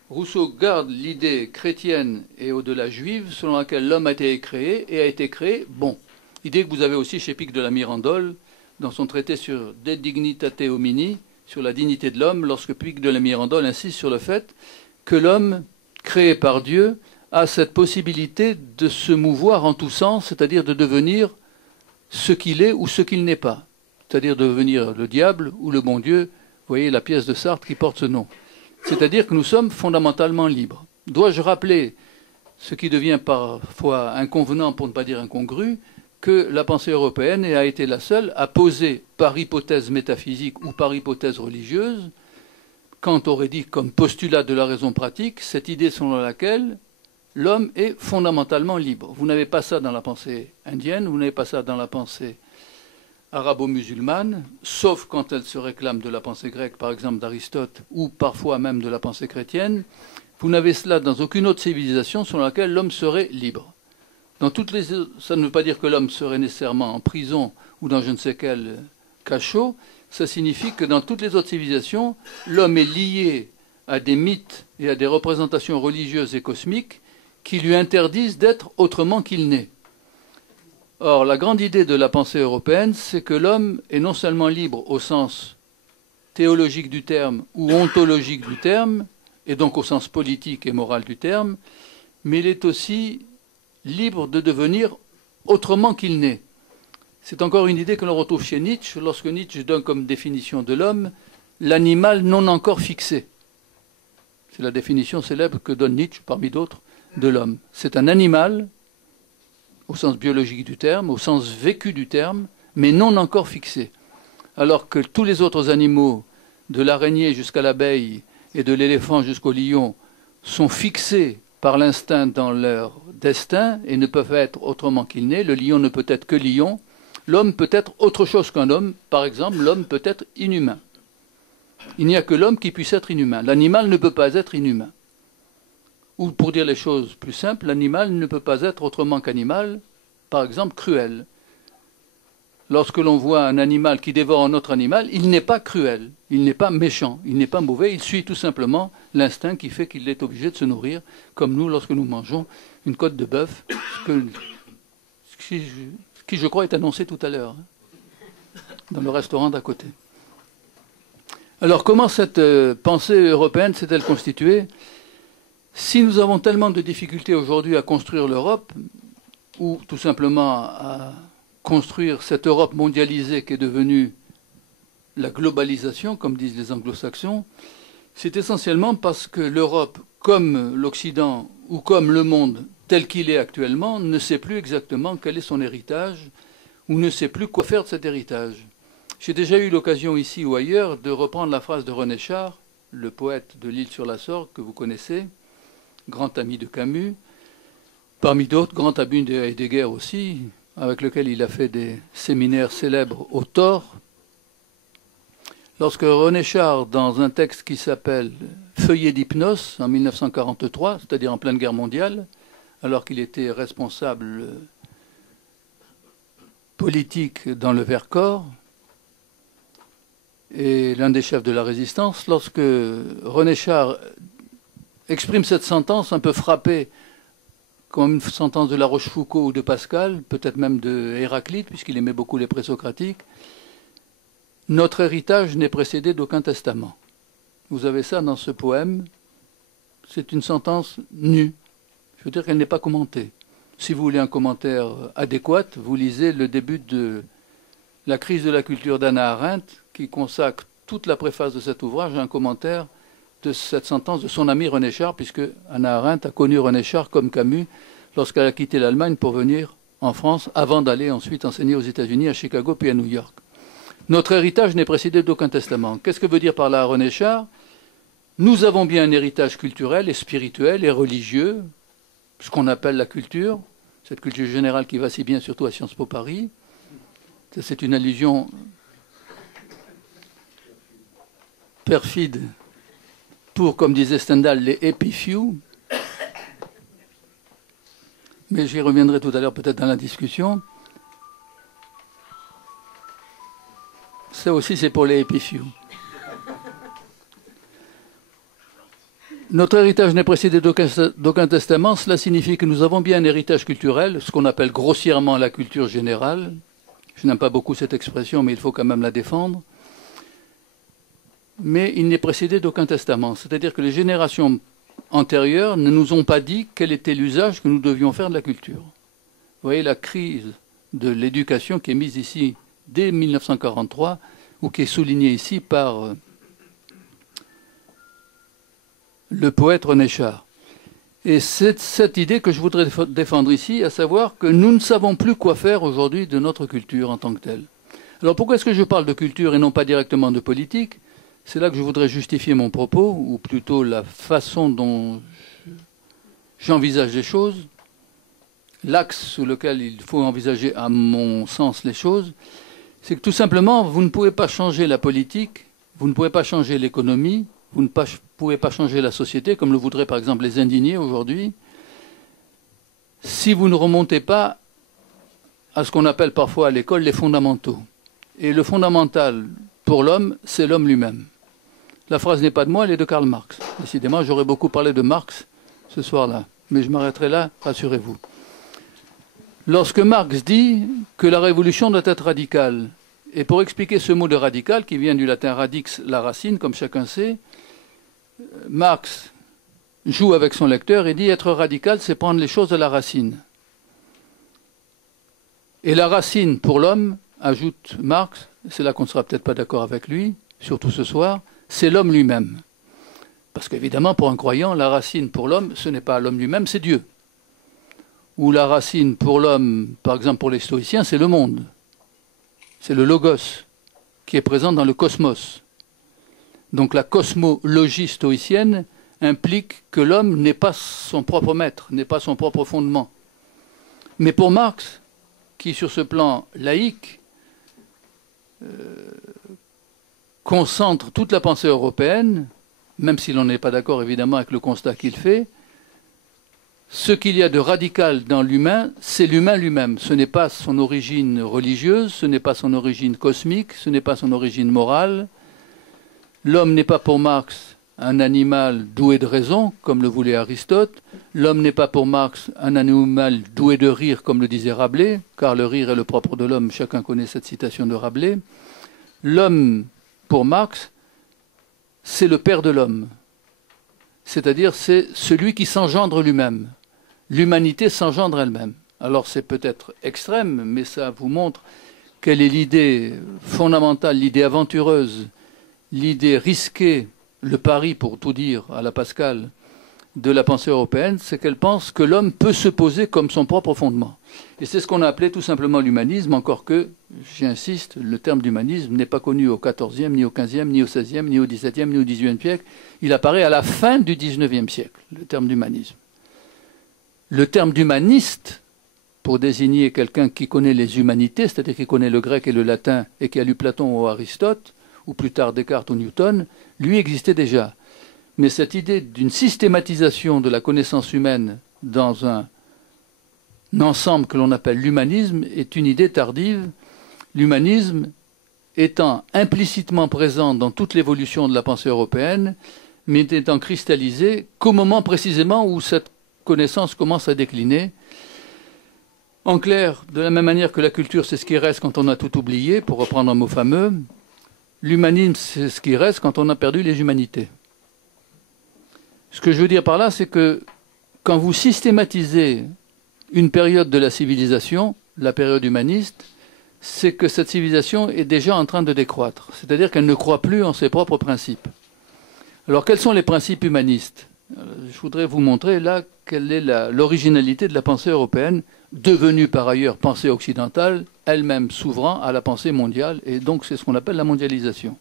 Rousseau garde l'idée chrétienne et au-delà juive selon laquelle l'homme a été créé et a été créé bon. Idée que vous avez aussi chez Pic de la Mirandole, dans son traité sur De Dignitate Homini, sur la dignité de l'homme, lorsque Pic de la Mirandole insiste sur le fait que l'homme, créé par Dieu, a cette possibilité de se mouvoir en tous sens, c'est-à-dire de devenir ce qu'il est ou ce qu'il n'est pas, c'est-à-dire de devenir le diable ou le bon Dieu. Vous voyez la pièce de Sartre qui porte ce nom. C'est-à-dire que nous sommes fondamentalement libres. Dois-je rappeler, ce qui devient parfois inconvenant pour ne pas dire incongru, que la pensée européenne a été la seule à poser par hypothèse métaphysique ou par hypothèse religieuse, Kant aurait dit comme postulat de la raison pratique, cette idée selon laquelle l'homme est fondamentalement libre. Vous n'avez pas ça dans la pensée indienne, vous n'avez pas ça dans la pensée arabo-musulmane, sauf quand elle se réclame de la pensée grecque, par exemple d'Aristote, ou parfois même de la pensée chrétienne. Vous n'avez cela dans aucune autre civilisation selon laquelle l'homme serait libre. Dans toutes les, ça ne veut pas dire que l'homme serait nécessairement en prison ou dans je ne sais quel cachot. Ça signifie que dans toutes les autres civilisations, l'homme est lié à des mythes et à des représentations religieuses et cosmiques qui lui interdisent d'être autrement qu'il n'est. Or, la grande idée de la pensée européenne, c'est que l'homme est non seulement libre au sens théologique du terme ou ontologique du terme, et donc au sens politique et moral du terme, mais il est aussi libre de devenir autrement qu'il n'est. C'est encore une idée que l'on retrouve chez Nietzsche, lorsque Nietzsche donne comme définition de l'homme l'animal non encore fixé. C'est la définition célèbre que donne Nietzsche, parmi d'autres, de l'homme. C'est un animal, au sens biologique du terme, au sens vécu du terme, mais non encore fixé. Alors que tous les autres animaux, de l'araignée jusqu'à l'abeille et de l'éléphant jusqu'au lion, sont fixés par l'instinct dans leur destin et ne peuvent être autrement qu'il n'est. Le lion ne peut être que lion. L'homme peut être autre chose qu'un homme. Par exemple, l'homme peut être inhumain. Il n'y a que l'homme qui puisse être inhumain. L'animal ne peut pas être inhumain. Ou pour dire les choses plus simples, l'animal ne peut pas être autrement qu'animal, par exemple cruel. Lorsque l'on voit un animal qui dévore un autre animal, il n'est pas cruel, il n'est pas méchant, il n'est pas mauvais, il suit tout simplement l'instinct qui fait qu'il est obligé de se nourrir, comme nous lorsque nous mangeons une côte de bœuf, ce qui je crois est annoncé tout à l'heure, dans le restaurant d'à côté. Alors comment cette pensée européenne s'est-elle constituée ? Si nous avons tellement de difficultés aujourd'hui à construire l'Europe, ou tout simplement à construire cette Europe mondialisée qui est devenue la globalisation, comme disent les anglo-saxons, c'est essentiellement parce que l'Europe, comme l'Occident ou comme le monde tel qu'il est actuellement, ne sait plus exactement quel est son héritage ou ne sait plus quoi faire de cet héritage. J'ai déjà eu l'occasion ici ou ailleurs de reprendre la phrase de René Char, le poète de l'île sur la Sorgue que vous connaissez, grand ami de Camus, parmi d'autres, grand ami de Heidegger aussi, avec lequel il a fait des séminaires célèbres au Thor. Lorsque René Char, dans un texte qui s'appelle Feuillet d'hypnose, en 1943, c'est-à-dire en pleine guerre mondiale, alors qu'il était responsable politique dans le Vercors, et l'un des chefs de la résistance, lorsque René Char exprime cette sentence un peu frappée, comme une sentence de La Rochefoucauld ou de Pascal, peut-être même de Héraclite, puisqu'il aimait beaucoup les présocratiques, notre héritage n'est précédé d'aucun testament. Vous avez ça dans ce poème. C'est une sentence nue. Je veux dire qu'elle n'est pas commentée. Si vous voulez un commentaire adéquat, vous lisez le début de La crise de la culture d'Hannah Arendt, qui consacre toute la préface de cet ouvrage à un commentaire de cette sentence de son ami René Char, puisque Hannah Arendt a connu René Char comme Camus lorsqu'elle a quitté l'Allemagne pour venir en France, avant d'aller ensuite enseigner aux États-Unis, à Chicago puis à New York. Notre héritage n'est précédé d'aucun testament. Qu'est-ce que veut dire par là René Char? Nous avons bien un héritage culturel et spirituel et religieux, ce qu'on appelle la culture, cette culture générale qui va si bien surtout à Sciences Po Paris. C'est une allusion perfide pour, comme disait Stendhal, les happy few. Mais j'y reviendrai tout à l'heure peut-être dans la discussion. Ça aussi, c'est pour les happy few. Notre héritage n'est précédé d'aucun testament. Cela signifie que nous avons bien un héritage culturel, ce qu'on appelle grossièrement la culture générale. Je n'aime pas beaucoup cette expression, mais il faut quand même la défendre. Mais il n'est précédé d'aucun testament. C'est-à-dire que les générations antérieures ne nous ont pas dit quel était l'usage que nous devions faire de la culture. Vous voyez la crise de l'éducation qui est mise ici dès 1943, ou qui est soulignée ici par le poète René Char. Et c'est cette idée que je voudrais défendre ici, à savoir que nous ne savons plus quoi faire aujourd'hui de notre culture en tant que telle. Alors pourquoi est-ce que je parle de culture et non pas directement de politique? C'est là que je voudrais justifier mon propos, ou plutôt la façon dont j'envisage les choses, l'axe sous lequel il faut envisager, à mon sens, les choses. C'est que tout simplement, vous ne pouvez pas changer la politique, vous ne pouvez pas changer l'économie, vous ne pouvez pas changer la société, comme le voudraient par exemple les indignés aujourd'hui, si vous ne remontez pas à ce qu'on appelle parfois à l'école les fondamentaux. Et le fondamental pour l'homme, c'est l'homme lui-même. La phrase n'est pas de moi, elle est de Karl Marx. Décidément, j'aurais beaucoup parlé de Marx ce soir-là, mais je m'arrêterai là, rassurez-vous. Lorsque Marx dit que la révolution doit être radicale, et pour expliquer ce mot de radical, qui vient du latin radix, la racine, comme chacun sait, Marx joue avec son lecteur et dit être radical, c'est prendre les choses à la racine. Et la racine pour l'homme, ajoute Marx, c'est là qu'on ne sera peut-être pas d'accord avec lui, surtout ce soir, c'est l'homme lui-même. Parce qu'évidemment, pour un croyant, la racine pour l'homme, ce n'est pas l'homme lui-même, c'est Dieu. Ou la racine pour l'homme, par exemple pour les stoïciens, c'est le monde. C'est le logos qui est présent dans le cosmos. Donc la cosmologie stoïcienne implique que l'homme n'est pas son propre maître, n'est pas son propre fondement. Mais pour Marx, qui sur ce plan laïque concentre toute la pensée européenne, même s'il n'en est pas d'accord évidemment avec le constat qu'il fait, ce qu'il y a de radical dans l'humain, c'est l'humain lui-même. Ce n'est pas son origine religieuse, ce n'est pas son origine cosmique, ce n'est pas son origine morale. L'homme n'est pas pour Marx un animal doué de raison, comme le voulait Aristote. L'homme n'est pas pour Marx un animal doué de rire, comme le disait Rabelais, car le rire est le propre de l'homme, chacun connaît cette citation de Rabelais. L'homme, pour Marx, c'est le père de l'homme. c'est-à-dire c'est celui qui s'engendre lui-même. L'humanité s'engendre elle-même. Alors c'est peut-être extrême, mais ça vous montre quelle est l'idée fondamentale, l'idée aventureuse, l'idée risquée, le pari, pour tout dire, à la Pascal, de la pensée européenne, c'est qu'elle pense que l'homme peut se poser comme son propre fondement. Et c'est ce qu'on a appelé tout simplement l'humanisme, encore que, j'insiste, le terme d'humanisme n'est pas connu au XIVe, ni au XVe, ni au XVIe, ni au XVIIe, ni au XVIIIe siècle. Il apparaît à la fin du XIXe siècle, le terme d'humanisme. Le terme d'humaniste, pour désigner quelqu'un qui connaît les humanités, c'est-à-dire qui connaît le grec et le latin, et qui a lu Platon ou Aristote, ou plus tard Descartes ou Newton, lui existait déjà. Mais cette idée d'une systématisation de la connaissance humaine dans un ensemble que l'on appelle l'humanisme est une idée tardive. L'humanisme étant implicitement présent dans toute l'évolution de la pensée européenne, mais étant cristallisé qu'au moment précisément où cette connaissance commence à décliner. En clair, de la même manière que la culture, c'est ce qui reste quand on a tout oublié, pour reprendre un mot fameux, l'humanisme, c'est ce qui reste quand on a perdu les humanités. Ce que je veux dire par là, c'est que quand vous systématisez une période de la civilisation, la période humaniste, c'est que cette civilisation est déjà en train de décroître. C'est-à-dire qu'elle ne croit plus en ses propres principes. Alors, quels sont les principes humanistes? Je voudrais vous montrer là quelle est l'originalité de la pensée européenne, devenue par ailleurs pensée occidentale, elle-même s'ouvrant à la pensée mondiale, et donc c'est ce qu'on appelle la mondialisation.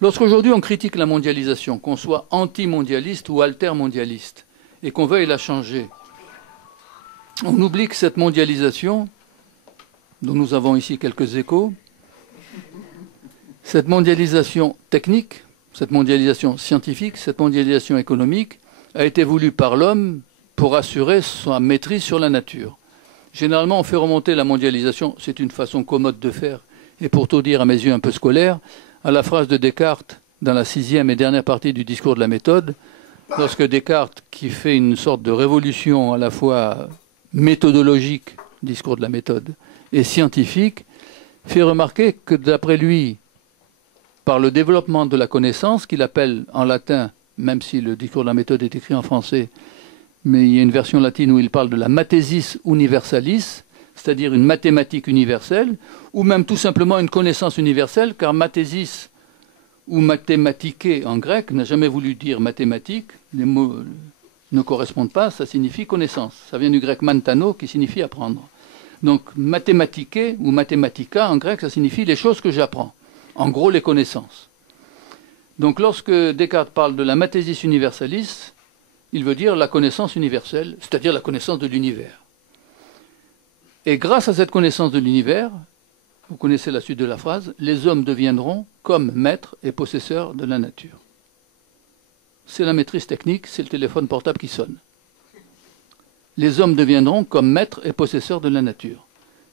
Lorsqu'aujourd'hui on critique la mondialisation, qu'on soit anti-mondialiste ou altermondialiste, et qu'on veuille la changer, on oublie que cette mondialisation, dont nous avons ici quelques échos, cette mondialisation technique, cette mondialisation scientifique, cette mondialisation économique, a été voulue par l'homme pour assurer sa maîtrise sur la nature. Généralement, on fait remonter la mondialisation, c'est une façon commode de faire, et pour tout dire à mes yeux un peu scolaire, à la phrase de Descartes dans la 6e et dernière partie du discours de la méthode, lorsque Descartes, qui fait une sorte de révolution à la fois méthodologique, discours de la méthode, et scientifique, fait remarquer que d'après lui, par le développement de la connaissance, qu'il appelle en latin, même si le discours de la méthode est écrit en français, mais il y a une version latine où il parle de la mathesis universalis, c'est-à-dire une mathématique universelle, ou même tout simplement une connaissance universelle, car mathésis ou mathématiqué en grec n'a jamais voulu dire mathématique, les mots ne correspondent pas, ça signifie connaissance. Ça vient du grec mantano qui signifie apprendre. Donc mathématiqué ou mathématica en grec, ça signifie les choses que j'apprends. En gros, les connaissances. Donc lorsque Descartes parle de la mathesis universalis, il veut dire la connaissance universelle, c'est-à-dire la connaissance de l'univers. Et grâce à cette connaissance de l'univers, vous connaissez la suite de la phrase, les hommes deviendront comme maîtres et possesseurs de la nature. C'est la maîtrise technique, c'est le téléphone portable qui sonne. Les hommes deviendront comme maîtres et possesseurs de la nature.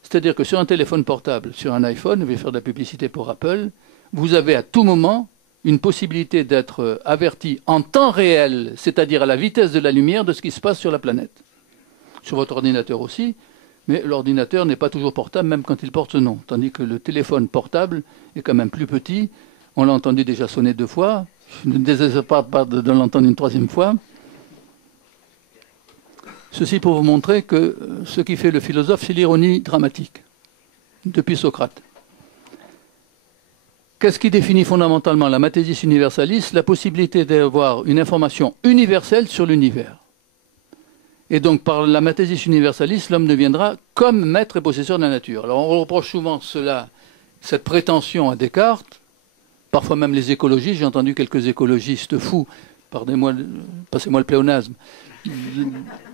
C'est-à-dire que sur un téléphone portable, sur un iPhone, je vais faire de la publicité pour Apple, vous avez à tout moment une possibilité d'être averti en temps réel, c'est-à-dire à la vitesse de la lumière, de ce qui se passe sur la planète. Sur votre ordinateur aussi, mais l'ordinateur n'est pas toujours portable, même quand il porte ce nom. Tandis que le téléphone portable est quand même plus petit. On l'a entendu déjà sonner 2 fois. Je ne désespère pas de l'entendre une 3e fois. Ceci pour vous montrer que ce qui fait le philosophe, c'est l'ironie dramatique, depuis Socrate. Qu'est-ce qui définit fondamentalement la mathésis universalis? La possibilité d'avoir une information universelle sur l'univers. Et donc, par la mathésis universalis, l'homme deviendra comme maître et possesseur de la nature. Alors, on reproche souvent cette prétention à Descartes, parfois même les écologistes, j'ai entendu quelques écologistes fous, passez-moi le pléonasme,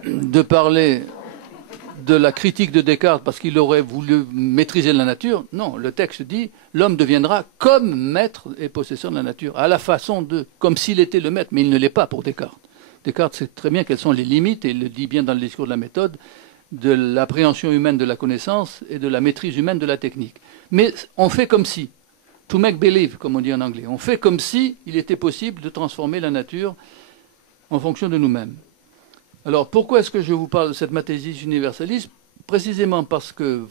de parler de la critique de Descartes parce qu'il aurait voulu maîtriser la nature. Non, le texte dit l'homme deviendra comme maître et possesseur de la nature, à la façon de, comme s'il était le maître, mais il ne l'est pas pour Descartes. Descartes sait très bien quelles sont les limites, et il le dit bien dans le discours de la méthode, de l'appréhension humaine de la connaissance et de la maîtrise humaine de la technique. Mais on fait comme si, to make believe, comme on dit en anglais, on fait comme si il était possible de transformer la nature en fonction de nous-mêmes. Alors pourquoi est-ce que je vous parle de cette mathésis universalis? Précisément parce que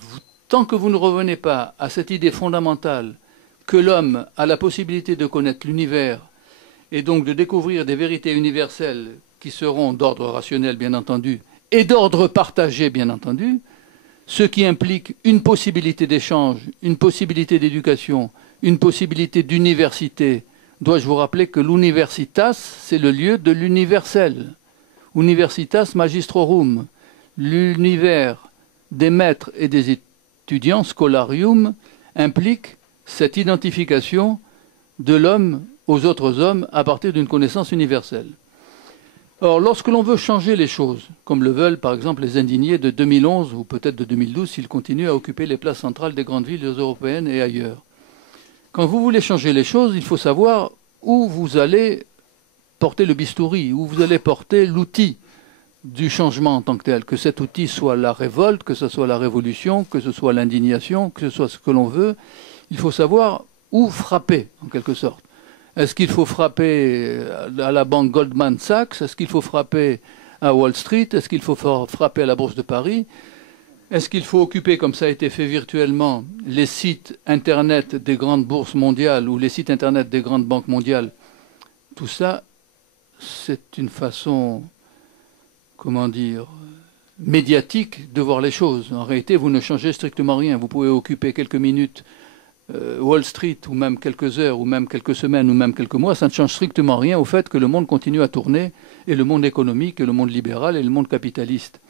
tant que vous ne revenez pas à cette idée fondamentale que l'homme a la possibilité de connaître l'univers et donc de découvrir des vérités universelles qui seront d'ordre rationnel, bien entendu, et d'ordre partagé, bien entendu, ce qui implique une possibilité d'échange, une possibilité d'éducation, une possibilité d'université. Dois-je vous rappeler que l'universitas, c'est le lieu de l'universel. Universitas magistrorum, l'univers des maîtres et des étudiants, scholarium, implique cette identification de l'homme aux autres hommes à partir d'une connaissance universelle. Or, lorsque l'on veut changer les choses, comme le veulent par exemple les indignés de 2011 ou peut-être de 2012 s'ils continuent à occuper les places centrales des grandes villes européennes et ailleurs, quand vous voulez changer les choses, il faut savoir où vous allez porter le bistouri, où vous allez porter l'outil du changement en tant que tel, que cet outil soit la révolte, que ce soit la révolution, que ce soit l'indignation, que ce soit ce que l'on veut, il faut savoir où frapper, en quelque sorte. Est-ce qu'il faut frapper à la banque Goldman Sachs? Est-ce qu'il faut frapper à Wall Street? Est-ce qu'il faut frapper à la Bourse de Paris? Est-ce qu'il faut occuper, comme ça a été fait virtuellement, les sites Internet des grandes bourses mondiales ou les sites Internet des grandes banques mondiales? Tout ça, c'est une façon, comment dire, médiatique de voir les choses. En réalité, vous ne changez strictement rien. Vous pouvez occuper quelques minutes Wall Street, ou même quelques heures, ou même quelques semaines, ou même quelques mois, ça ne change strictement rien au fait que le monde continue à tourner, et le monde économique, et le monde libéral, et le monde capitaliste.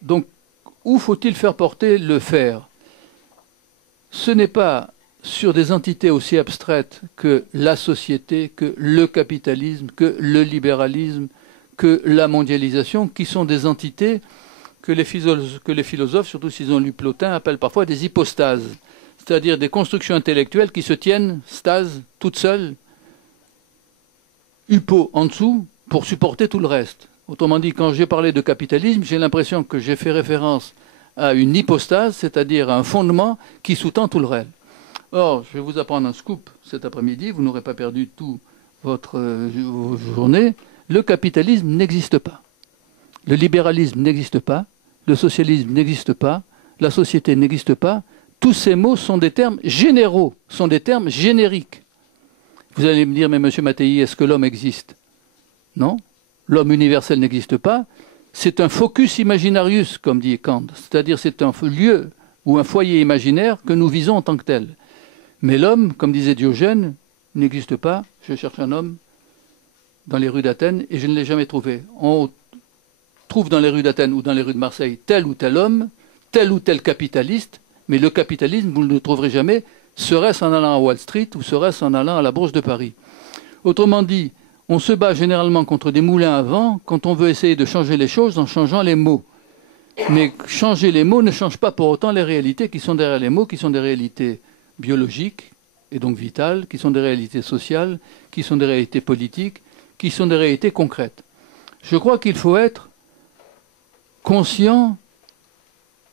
Donc, où faut-il faire porter le faire? Ce n'est pas sur des entités aussi abstraites que la société, que le capitalisme, que le libéralisme, que la mondialisation, qui sont des entités que les philosophes, surtout s'ils ont lu Plotin, appellent parfois des hypostases. C'est-à-dire des constructions intellectuelles qui se tiennent, stase, toutes seules, hypo en dessous, pour supporter tout le reste. Autrement dit, quand j'ai parlé de capitalisme, j'ai l'impression que j'ai fait référence à une hypostase, c'est-à-dire à un fondement qui sous-tend tout le reste. Or, je vais vous apprendre un scoop cet après-midi, vous n'aurez pas perdu toute votre journée. Le capitalisme n'existe pas. Le libéralisme n'existe pas. Le socialisme n'existe pas. La société n'existe pas. Tous ces mots sont des termes généraux, sont des termes génériques. Vous allez me dire, mais monsieur Mattei, est-ce que l'homme existe? Non. L'homme universel n'existe pas. C'est un focus imaginarius, comme dit Kant. C'est-à-dire c'est un lieu ou un foyer imaginaire que nous visons en tant que tel. Mais l'homme, comme disait Diogène, n'existe pas. Je cherche un homme dans les rues d'Athènes et je ne l'ai jamais trouvé. On trouve dans les rues d'Athènes ou dans les rues de Marseille tel ou tel homme, tel ou tel capitaliste, mais le capitalisme, vous ne le trouverez jamais, serait-ce en allant à Wall Street ou serait-ce en allant à la Bourse de Paris. Autrement dit, on se bat généralement contre des moulins à vent quand on veut essayer de changer les choses en changeant les mots. Mais changer les mots ne change pas pour autant les réalités qui sont derrière les mots, qui sont des réalités biologiques et donc vitales, qui sont des réalités sociales, qui sont des réalités politiques, qui sont des réalités concrètes. Je crois qu'il faut être conscient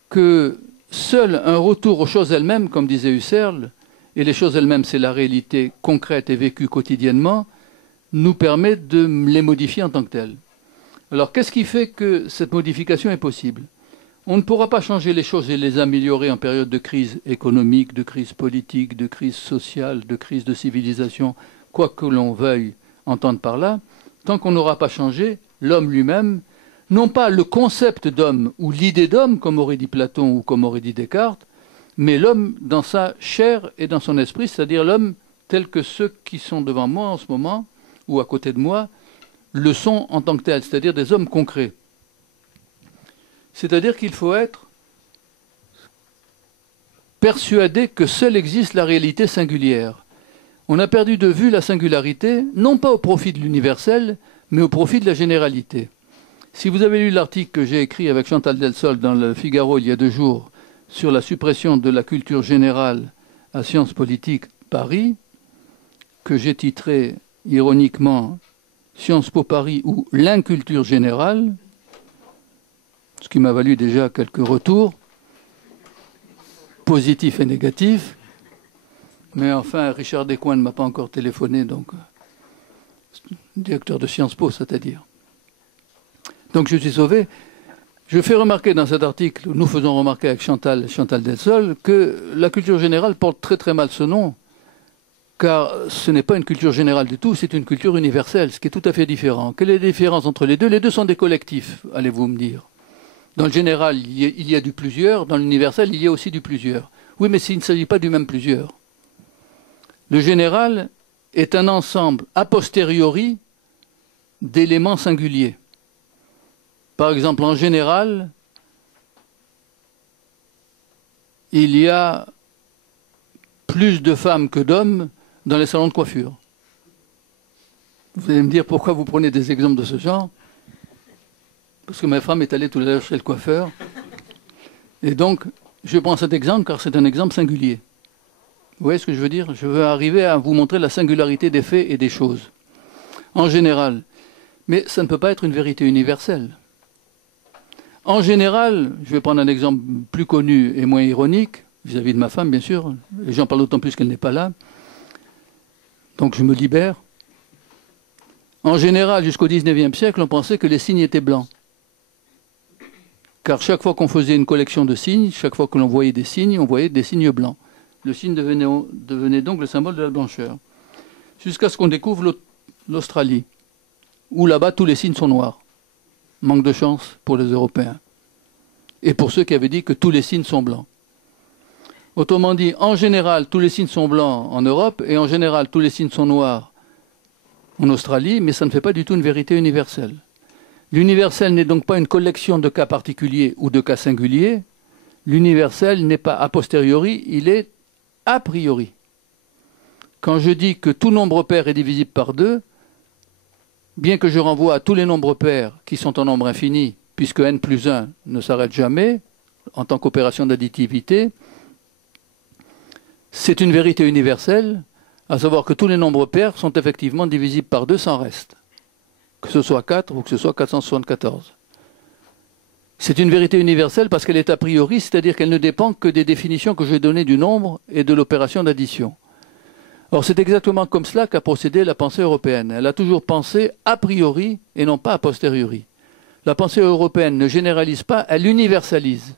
que seul un retour aux choses elles-mêmes, comme disait Husserl, et les choses elles-mêmes, c'est la réalité concrète et vécue quotidiennement, nous permet de les modifier en tant que telles. Alors, qu'est-ce qui fait que cette modification est possible? On ne pourra pas changer les choses et les améliorer en période de crise économique, de crise politique, de crise sociale, de crise de civilisation, quoi que l'on veuille entendre par là, tant qu'on n'aura pas changé l'homme lui-même, non pas le concept d'homme ou l'idée d'homme, comme aurait dit Platon ou comme aurait dit Descartes, mais l'homme dans sa chair et dans son esprit, c'est-à-dire l'homme tel que ceux qui sont devant moi en ce moment, ou à côté de moi, le sont en tant que tel, c'est-à-dire des hommes concrets. C'est-à-dire qu'il faut être persuadé que seule existe la réalité singulière. On a perdu de vue la singularité, non pas au profit de l'universel, mais au profit de la généralité. Si vous avez lu l'article que j'ai écrit avec Chantal Delsol dans le Figaro il y a 2 jours sur la suppression de la culture générale à Sciences Politiques Paris, que j'ai titré ironiquement Sciences Po Paris ou l'inculture générale, ce qui m'a valu déjà quelques retours, positifs et négatifs, mais enfin Richard Descoings ne m'a pas encore téléphoné, donc directeur de Sciences Po, c'est-à-dire. Donc je suis sauvé. Je fais remarquer dans cet article, nous faisons remarquer avec Chantal Delsol, que la culture générale porte très très mal ce nom, car ce n'est pas une culture générale du tout, c'est une culture universelle, ce qui est tout à fait différent. Quelle est la différence entre les deux? Les deux sont des collectifs, allez-vous me dire. Dans le général, il y a du plusieurs, dans l'universel, il y a aussi du plusieurs. Oui, mais s'il ne s'agit pas du même plusieurs. Le général est un ensemble a posteriori d'éléments singuliers. Par exemple, en général, il y a plus de femmes que d'hommes dans les salons de coiffure. Vous allez me dire pourquoi vous prenez des exemples de ce genre? Parce que ma femme est allée tout à l'heure chez le coiffeur. Et donc, je prends cet exemple car c'est un exemple singulier. Vous voyez ce que je veux dire? Je veux arriver à vous montrer la singularité des faits et des choses. En général. Mais ça ne peut pas être une vérité universelle. En général, je vais prendre un exemple plus connu et moins ironique, vis-à-vis de ma femme, bien sûr, et j'en parle d'autant plus qu'elle n'est pas là. Donc je me libère. En général, jusqu'au XIXe siècle, on pensait que les signes étaient blancs. Car chaque fois qu'on faisait une collection de signes, chaque fois que l'on voyait des signes, on voyait des signes blancs. Le signe devenait donc le symbole de la blancheur. Jusqu'à ce qu'on découvre l'Australie, où là-bas tous les signes sont noirs. Manque de chance pour les Européens. Et pour ceux qui avaient dit que tous les signes sont blancs. Autrement dit, en général, tous les signes sont blancs en Europe, et en général, tous les signes sont noirs en Australie, mais ça ne fait pas du tout une vérité universelle. L'universel n'est donc pas une collection de cas particuliers ou de cas singuliers. L'universel n'est pas a posteriori, il est a priori. Quand je dis que tout nombre pair est divisible par 2, bien que je renvoie à tous les nombres pairs qui sont en nombre infini, puisque n plus 1 ne s'arrête jamais, en tant qu'opération d'additivité, c'est une vérité universelle, à savoir que tous les nombres pairs sont effectivement divisibles par 2 sans reste, que ce soit 4 ou que ce soit 474. C'est une vérité universelle parce qu'elle est a priori, c'est-à-dire qu'elle ne dépend que des définitions que je vais donner du nombre et de l'opération d'addition. Or, c'est exactement comme cela qu'a procédé la pensée européenne. Elle a toujours pensé a priori et non pas a posteriori. La pensée européenne ne généralise pas, elle universalise.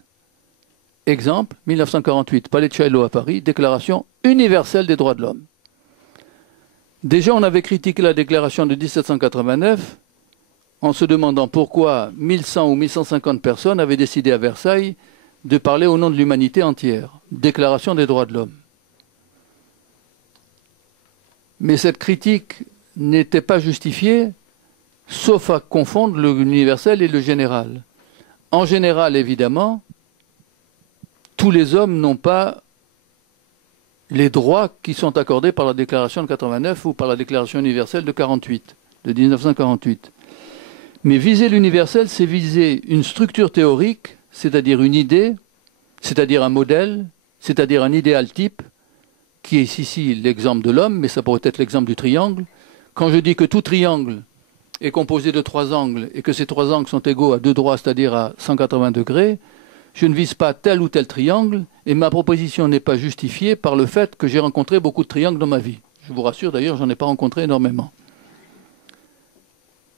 Exemple, 1948, Palais de Chaillot à Paris, déclaration universelle des droits de l'homme. Déjà, on avait critiqué la déclaration de 1789 en se demandant pourquoi 1100 ou 1150 personnes avaient décidé à Versailles de parler au nom de l'humanité entière. Déclaration des droits de l'homme. Mais cette critique n'était pas justifiée, sauf à confondre l'universel et le général. En général, évidemment, tous les hommes n'ont pas les droits qui sont accordés par la déclaration de 89 ou par la déclaration universelle de 48, de 1948. Mais viser l'universel, c'est viser une structure théorique, c'est-à-dire une idée, c'est-à-dire un modèle, c'est-à-dire un idéal type, qui est ici l'exemple de l'homme, mais ça pourrait être l'exemple du triangle. Quand je dis que tout triangle est composé de 3 angles et que ces 3 angles sont égaux à 2 droits, c'est-à-dire à 180 degrés, je ne vise pas tel ou tel triangle et ma proposition n'est pas justifiée par le fait que j'ai rencontré beaucoup de triangles dans ma vie. Je vous rassure d'ailleurs, j'en ai pas rencontré énormément.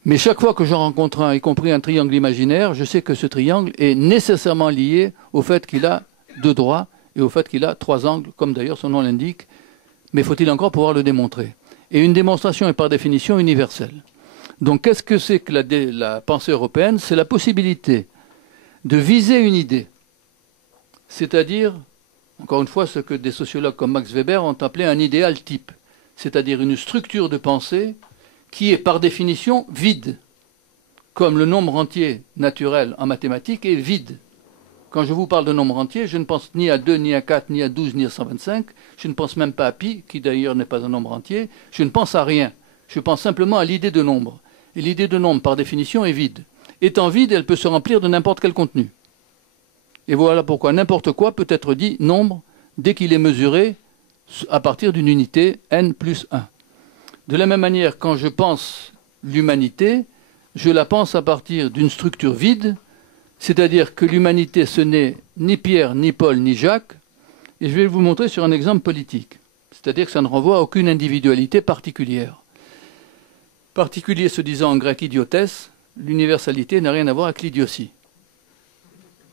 Mais chaque fois que j'en rencontre un, y compris un triangle imaginaire, je sais que ce triangle est nécessairement lié au fait qu'il a 2 droits et au fait qu'il a 3 angles, comme d'ailleurs son nom l'indique. Mais faut-il encore pouvoir le démontrer? Et une démonstration est par définition universelle. Donc qu'est-ce que c'est que la pensée européenne? C'est la possibilité de viser une idée. C'est-à-dire, encore une fois, ce que des sociologues comme Max Weber ont appelé un idéal type. C'est-à-dire une structure de pensée qui est par définition vide. Comme le nombre entier naturel en mathématiques est vide. Quand je vous parle de nombre entier, je ne pense ni à 2, ni à 4, ni à 12, ni à 125. Je ne pense même pas à pi, qui d'ailleurs n'est pas un nombre entier. Je ne pense à rien. Je pense simplement à l'idée de nombre. Et l'idée de nombre, par définition, est vide. Étant vide, elle peut se remplir de n'importe quel contenu. Et voilà pourquoi n'importe quoi peut être dit nombre dès qu'il est mesuré à partir d'une unité n plus 1. De la même manière, quand je pense l'humanité, je la pense à partir d'une structure vide, c'est-à-dire que l'humanité, ce n'est ni Pierre, ni Paul, ni Jacques, et je vais vous montrer sur un exemple politique. C'est-à-dire que ça ne renvoie à aucune individualité particulière. Particulier se disant en grec idiotesse, l'universalité n'a rien à voir avec l'idiotie.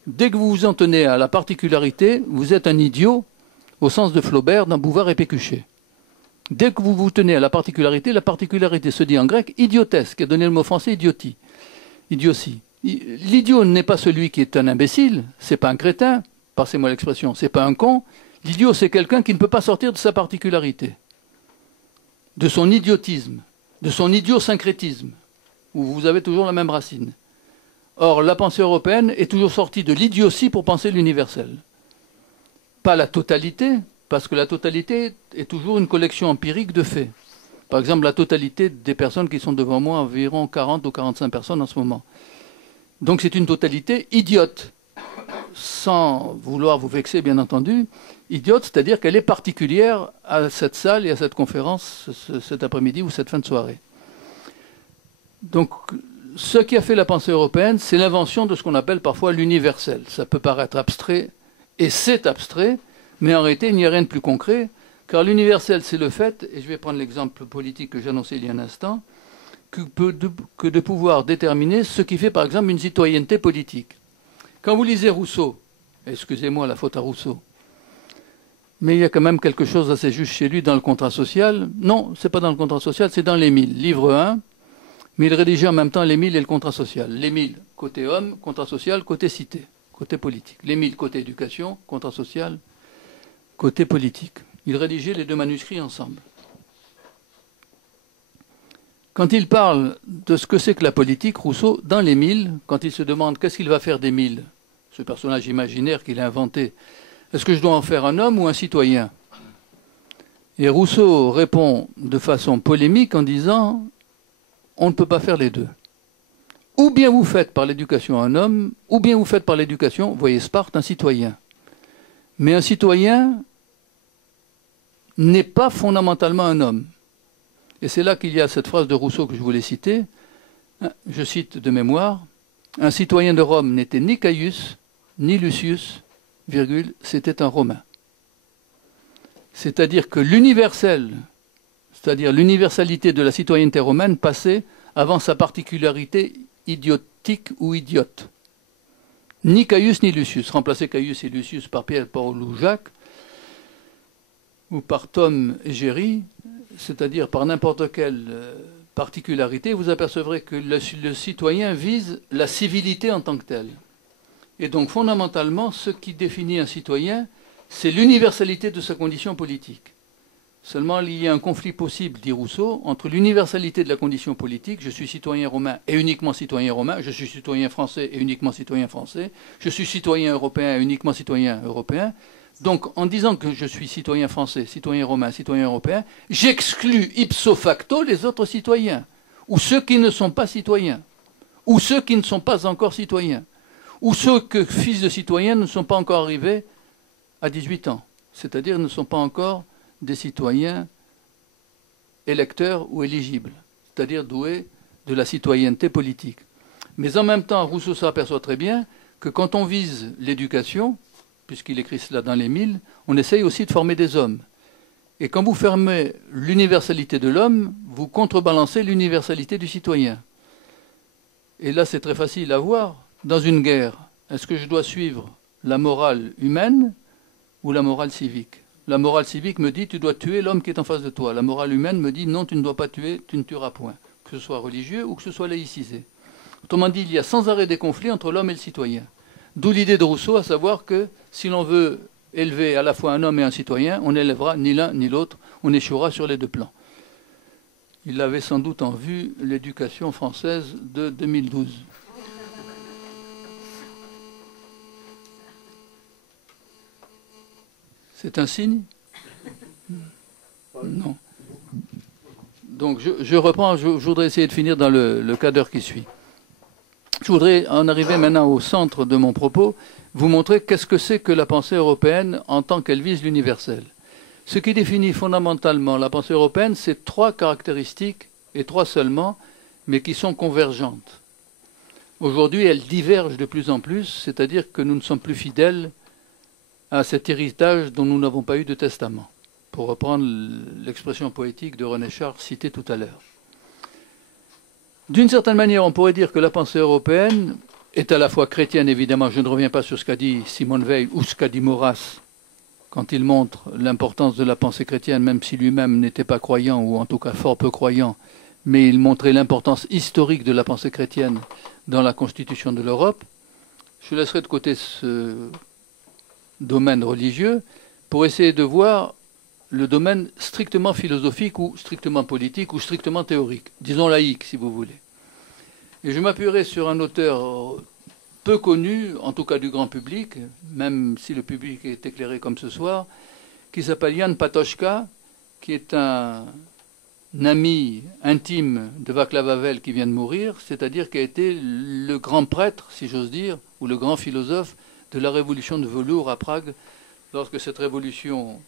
Dès que vous vous en tenez à la particularité, vous êtes un idiot, au sens de Flaubert, dans Bouvard et Pécuchet. Dès que vous vous tenez à la particularité se dit en grec idiotesse, qui a donné le mot français idiotie. L'idiot n'est pas celui qui est un imbécile, c'est pas un crétin, passez-moi l'expression, c'est pas un con. L'idiot, c'est quelqu'un qui ne peut pas sortir de sa particularité, de son idiotisme, de son idiosyncrétisme, où vous avez toujours la même racine. Or, la pensée européenne est toujours sortie de l'idiotie pour penser l'universel. Pas la totalité, parce que la totalité est toujours une collection empirique de faits. Par exemple, la totalité des personnes qui sont devant moi, environ 40 ou 45 personnes en ce moment. Donc c'est une totalité idiote, sans vouloir vous vexer, bien entendu. Idiote, c'est-à-dire qu'elle est particulière à cette salle et à cette conférence cet après-midi ou cette fin de soirée. Donc, ce qui a fait la pensée européenne, c'est l'invention de ce qu'on appelle parfois l'universel. Ça peut paraître abstrait, et c'est abstrait, mais en réalité, il n'y a rien de plus concret, car l'universel, c'est le fait, et je vais prendre l'exemple politique que j'annonçais il y a un instant, que de pouvoir déterminer ce qui fait, par exemple, une citoyenneté politique. Quand vous lisez Rousseau, excusez-moi la faute à Rousseau, mais il y a quand même quelque chose d'assez juste chez lui dans le contrat social. Non, c'est pas dans le contrat social, c'est dans l'Émile, livre 1, mais il rédigeait en même temps l'Émile et le contrat social. L'Émile, côté homme, contrat social, côté cité, côté politique. L'Émile, côté éducation, contrat social, côté politique. Il rédigeait les deux manuscrits ensemble. Quand il parle de ce que c'est que la politique, Rousseau, dans l'Émile, quand il se demande qu'est-ce qu'il va faire d'Émile, ce personnage imaginaire qu'il a inventé, est-ce que je dois en faire un homme ou un citoyen? Et Rousseau répond de façon polémique en disant on ne peut pas faire les deux. Ou bien vous faites par l'éducation un homme, ou bien vous faites par l'éducation, voyez Sparte, un citoyen. Mais un citoyen n'est pas fondamentalement un homme. Et c'est là qu'il y a cette phrase de Rousseau que je voulais citer. Je cite de mémoire. Un citoyen de Rome n'était ni Caius, ni Lucius, virgule, c'était un Romain. C'est-à-dire que l'universel, c'est-à-dire l'universalité de la citoyenneté romaine passait avant sa particularité idiotique ou idiote. Ni Caius ni Lucius. Remplacer Caius et Lucius par Pierre, Paul ou Jacques, ou par Tom et Géry, c'est-à-dire par n'importe quelle particularité, vous apercevrez que le citoyen vise la civilité en tant que telle. Et donc fondamentalement, ce qui définit un citoyen, c'est l'universalité de sa condition politique. Seulement, il y a un conflit possible, dit Rousseau, entre l'universalité de la condition politique, je suis citoyen romain et uniquement citoyen romain, je suis citoyen français et uniquement citoyen français, je suis citoyen européen et uniquement citoyen européen. Donc, en disant que je suis citoyen français, citoyen romain, citoyen européen, j'exclus ipso facto les autres citoyens, ou ceux qui ne sont pas citoyens, ou ceux qui ne sont pas encore citoyens, ou ceux que, fils de citoyens, ne sont pas encore arrivés à 18 ans, c'est-à-dire ne sont pas encore des citoyens électeurs ou éligibles, c'est-à-dire doués de la citoyenneté politique. Mais en même temps, Rousseau s'aperçoit très bien que quand on vise l'éducation, puisqu'il écrit cela dans l'Émile, on essaye aussi de former des hommes. Et quand vous fermez l'universalité de l'homme, vous contrebalancez l'universalité du citoyen. Et là, c'est très facile à voir. Dans une guerre, est-ce que je dois suivre la morale humaine ou la morale civique? La morale civique me dit tu dois tuer l'homme qui est en face de toi. La morale humaine me dit non, tu ne dois pas tuer, tu ne tueras point. Que ce soit religieux ou que ce soit laïcisé. Autrement dit, il y a sans arrêt des conflits entre l'homme et le citoyen. D'où l'idée de Rousseau, à savoir que si l'on veut élever à la fois un homme et un citoyen, on n'élèvera ni l'un ni l'autre, on échouera sur les deux plans. Il avait sans doute en vue l'éducation française de 2012. C'est un signe? Non. Donc je reprends, je voudrais essayer de finir dans le quart d'heure qui suit. Je voudrais en arriver maintenant au centre de mon propos, vous montrer qu'est-ce que c'est que la pensée européenne en tant qu'elle vise l'universel. Ce qui définit fondamentalement la pensée européenne, c'est trois caractéristiques, et trois seulement, mais qui sont convergentes. Aujourd'hui, elles divergent de plus en plus, c'est-à-dire que nous ne sommes plus fidèles à cet héritage dont nous n'avons pas eu de testament, pour reprendre l'expression poétique de René Char citée tout à l'heure. D'une certaine manière, on pourrait dire que la pensée européenne est à la fois chrétienne, évidemment, je ne reviens pas sur ce qu'a dit Simone Veil ou ce qu'a dit Maurras quand il montre l'importance de la pensée chrétienne, même si lui-même n'était pas croyant, ou en tout cas fort peu croyant, mais il montrait l'importance historique de la pensée chrétienne dans la constitution de l'Europe. Je laisserai de côté ce domaine religieux pour essayer de voir le domaine strictement philosophique ou strictement politique ou strictement théorique, disons laïque si vous voulez. Et je m'appuierai sur un auteur peu connu, en tout cas du grand public, même si le public est éclairé comme ce soir, qui s'appelle Jan Patočka, qui est un ami intime de Václav Havel qui vient de mourir, c'est-à-dire qui a été le grand prêtre, si j'ose dire, ou le grand philosophe de la révolution de velours à Prague, lorsque cette révolution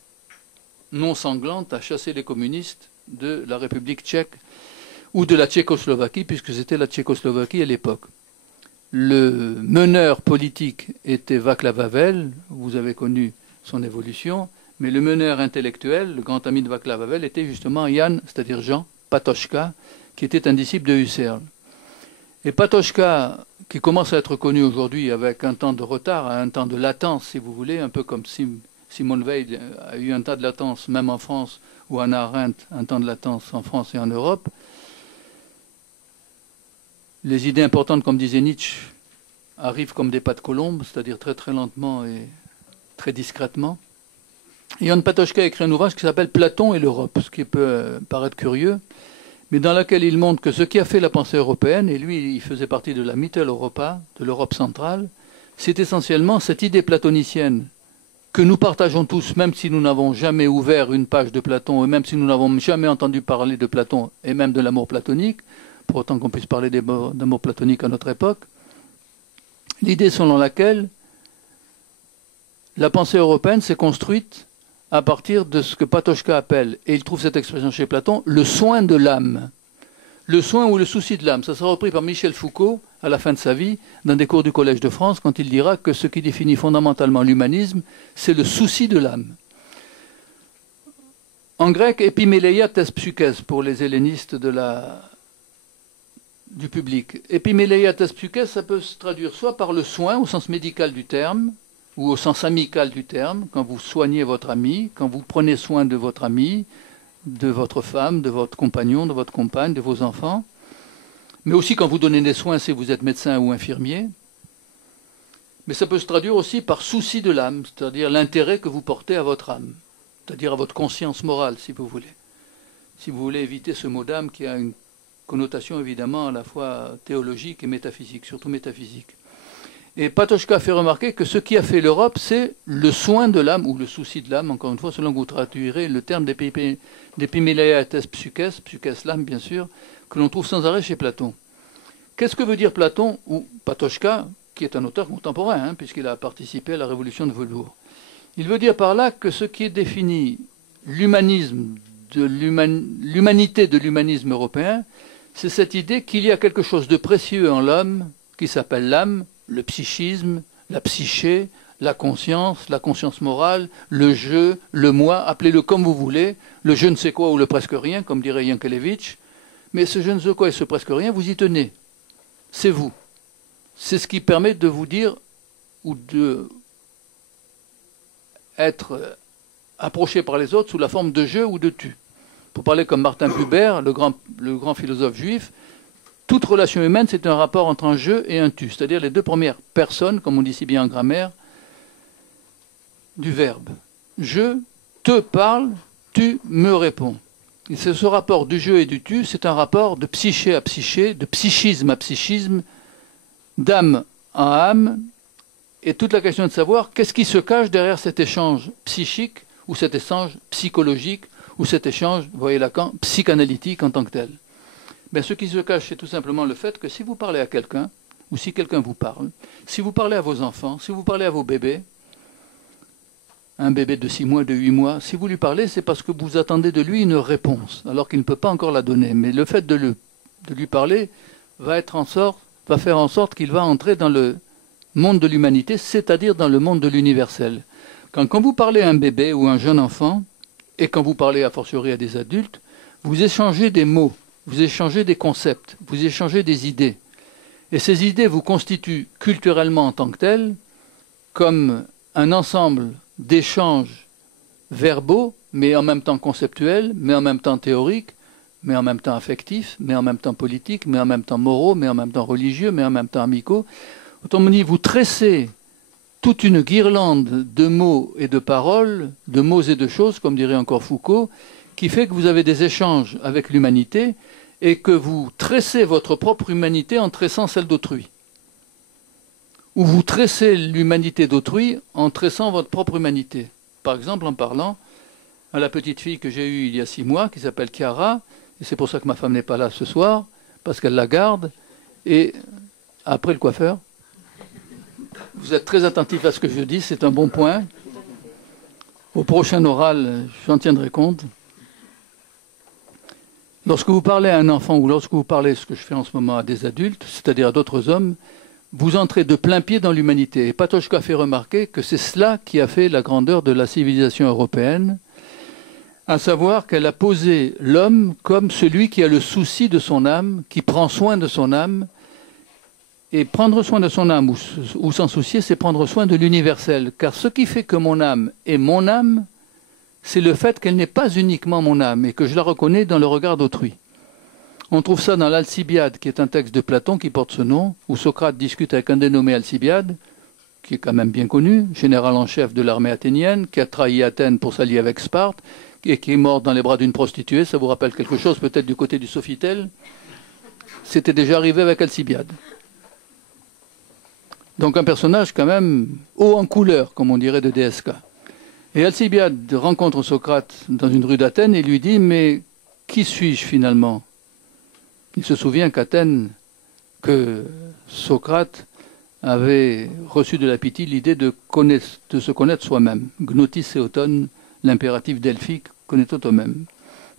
non sanglante a chassé les communistes de la République tchèque, ou de la Tchécoslovaquie, puisque c'était la Tchécoslovaquie à l'époque. Le meneur politique était Václav Havel, vous avez connu son évolution, mais le meneur intellectuel, le grand ami de Václav Havel, était justement Jan, c'est-à-dire Jean Patočka, qui était un disciple de Husserl. Et Patočka, qui commence à être connu aujourd'hui avec un temps de retard, un temps de latence, si vous voulez, un peu comme Simone Veil a eu un temps de latence, même en France, ou Hannah Arendt, un temps de latence en France et en Europe. Les idées importantes, comme disait Nietzsche, arrivent comme des pas de colombe, c'est-à-dire très très lentement et très discrètement. Jan Patočka a écrit un ouvrage qui s'appelle Platon et l'Europe, ce qui peut paraître curieux, mais dans lequel il montre que ce qui a fait la pensée européenne, et lui il faisait partie de la Mitteleuropa, de l'Europe centrale, c'est essentiellement cette idée platonicienne que nous partageons tous, même si nous n'avons jamais ouvert une page de Platon, et même si nous n'avons jamais entendu parler de Platon, et même de l'amour platonique, pour autant qu'on puisse parler d'amour platonique à notre époque, l'idée selon laquelle la pensée européenne s'est construite à partir de ce que Patočka appelle, et il trouve cette expression chez Platon, le soin de l'âme. Le soin ou le souci de l'âme. Ça sera repris par Michel Foucault à la fin de sa vie, dans des cours du Collège de France, quand il dira que ce qui définit fondamentalement l'humanisme, c'est le souci de l'âme. En grec, epimeleia tes psyches, pour les hellénistes du public. Epimeleia tes psyches, ça peut se traduire soit par le soin, au sens médical du terme, ou au sens amical du terme, quand vous soignez votre ami, quand vous prenez soin de votre ami, de votre femme, de votre compagnon, de votre compagne, de vos enfants, mais aussi quand vous donnez des soins si vous êtes médecin ou infirmier. Mais ça peut se traduire aussi par souci de l'âme, c'est-à-dire l'intérêt que vous portez à votre âme, c'est-à-dire à votre conscience morale, si vous voulez. Si vous voulez éviter ce mot d'âme qui a une connotation évidemment à la fois théologique et métaphysique, surtout métaphysique. Et Patočka fait remarquer que ce qui a fait l'Europe, c'est le soin de l'âme, ou le souci de l'âme, encore une fois, selon que vous traduirez le terme d'epimeleia tes psyches, l'âme bien sûr, que l'on trouve sans arrêt chez Platon. Qu'est-ce que veut dire Platon, ou Patočka, qui est un auteur contemporain, puisqu'il a participé à la révolution de velours? Il veut dire par là que ce qui définit l'humanisme, l'humanité de l'humanisme européen, c'est cette idée qu'il y a quelque chose de précieux en l'homme, qui s'appelle l'âme, le psychisme, la psyché, la conscience morale, le je, le moi, appelez-le comme vous voulez, le je ne sais quoi ou le presque rien, comme dirait Yankelevitch, mais ce je ne sais quoi et ce presque rien, vous y tenez. C'est vous. C'est ce qui permet de vous dire ou de être approché par les autres sous la forme de je ou de tu. Pour parler comme Martin Buber, le grand philosophe juif, toute relation humaine, c'est un rapport entre un je et un tu, c'est-à-dire les deux premières personnes, comme on dit si bien en grammaire, du verbe. Je te parle, tu me réponds. Et ce rapport du je et du tu, c'est un rapport de psyché à psyché, de psychisme à psychisme, d'âme à âme, et toute la question est de savoir qu'est-ce qui se cache derrière cet échange psychique, ou cet échange psychologique, ou cet échange, vous voyez Lacan, psychanalytique en tant que tel. Ben, ce qui se cache, c'est tout simplement le fait que si vous parlez à quelqu'un, ou si quelqu'un vous parle, si vous parlez à vos enfants, si vous parlez à vos bébés, un bébé de 6 mois, de 8 mois, si vous lui parlez, c'est parce que vous attendez de lui une réponse, alors qu'il ne peut pas encore la donner. Mais le fait de lui parler va faire en sorte qu'il va entrer dans le monde de l'humanité, c'est-à-dire dans le monde de l'universel. Quand vous parlez à un bébé ou à un jeune enfant, et quand vous parlez a fortiori à des adultes, vous échangez des mots, vous échangez des concepts, vous échangez des idées. Et ces idées vous constituent culturellement en tant que telles comme un ensemble d'échanges verbaux, mais en même temps conceptuels, mais en même temps théoriques, mais en même temps affectifs, mais en même temps politiques, mais en même temps moraux, mais en même temps religieux, mais en même temps amicaux. Autrement dit, vous tressez toute une guirlande de mots et de paroles, de mots et de choses, comme dirait encore Foucault, qui fait que vous avez des échanges avec l'humanité et que vous tressez votre propre humanité en tressant celle d'autrui. Ou vous tressez l'humanité d'autrui en tressant votre propre humanité. Par exemple, en parlant à la petite fille que j'ai eue il y a 6 mois, qui s'appelle Chiara, et c'est pour ça que ma femme n'est pas là ce soir, parce qu'elle la garde, et après le coiffeur. Vous êtes très attentif à ce que je dis, c'est un bon point. Au prochain oral, j'en tiendrai compte. Lorsque vous parlez à un enfant ou lorsque vous parlez, ce que je fais en ce moment, à des adultes, c'est-à-dire à d'autres hommes, vous entrez de plein pied dans l'humanité. Et Patočka fait remarquer que c'est cela qui a fait la grandeur de la civilisation européenne, à savoir qu'elle a posé l'homme comme celui qui a le souci de son âme, qui prend soin de son âme. Et prendre soin de son âme ou s'en soucier, c'est prendre soin de l'universel. Car ce qui fait que mon âme est mon âme, c'est le fait qu'elle n'est pas uniquement mon âme et que je la reconnais dans le regard d'autrui. On trouve ça dans l'Alcibiade, qui est un texte de Platon qui porte ce nom, où Socrate discute avec un dénommé Alcibiade, qui est quand même bien connu, général en chef de l'armée athénienne, qui a trahi Athènes pour s'allier avec Sparte, et qui est mort dans les bras d'une prostituée. Ça vous rappelle quelque chose, peut-être du côté du Sofitel? C'était déjà arrivé avec Alcibiade. Donc un personnage quand même haut en couleur, comme on dirait de DSK. Et Alcibiade rencontre Socrate dans une rue d'Athènes et lui dit « Mais qui suis-je finalement ?» Il se souvient que Socrate avait reçu de la Pythie l'idée de se connaître soi-même. Gnotis eoton, l'impératif delphique, connais-toi toi-même.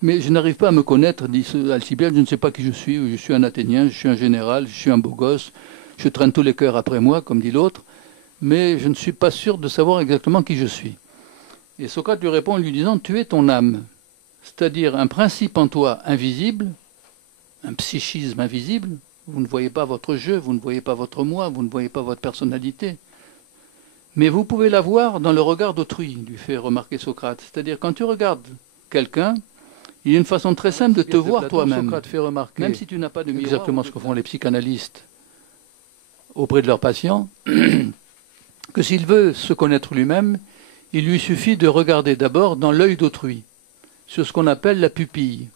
Mais je n'arrive pas à me connaître, dit Alcibiade, je ne sais pas qui je suis un Athénien, je suis un général, je suis un beau gosse, je traîne tous les cœurs après moi, comme dit l'autre, mais je ne suis pas sûr de savoir exactement qui je suis. Et Socrate lui répond en lui disant « Tu es ton âme », c'est-à-dire un principe en toi invisible, un psychisme invisible. Vous ne voyez pas votre jeu, vous ne voyez pas votre moi, vous ne voyez pas votre personnalité. Mais vous pouvez la voir dans le regard d'autrui, lui fait remarquer Socrate. C'est-à-dire quand tu regardes quelqu'un, il y a une façon très simple de te voir toi-même. Socrate fait remarquer, même si tu n'as pas de miroir, exactement ce que font les psychanalystes auprès de leurs patients, que s'il veut se connaître lui-même, il lui suffit de regarder d'abord dans l'œil d'autrui, sur ce qu'on appelle la pupille.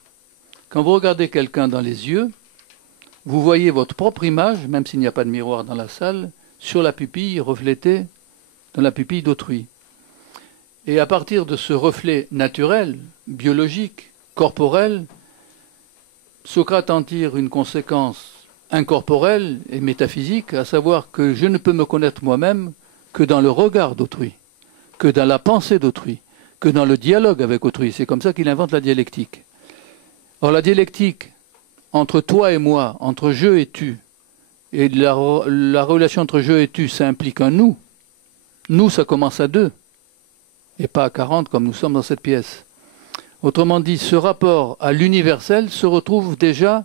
Quand vous regardez quelqu'un dans les yeux, vous voyez votre propre image, même s'il n'y a pas de miroir dans la salle, sur la pupille reflétée dans la pupille d'autrui. Et à partir de ce reflet naturel, biologique, corporel, Socrate en tire une conséquence incorporelle et métaphysique, à savoir que je ne peux me connaître moi-même que dans le regard d'autrui, que dans la pensée d'autrui, que dans le dialogue avec autrui. C'est comme ça qu'il invente la dialectique. Or la dialectique entre toi et moi, entre je et tu, et la relation entre je et tu, ça implique un nous. Nous, ça commence à 2, et pas à 40 comme nous sommes dans cette pièce. Autrement dit, ce rapport à l'universel se retrouve déjà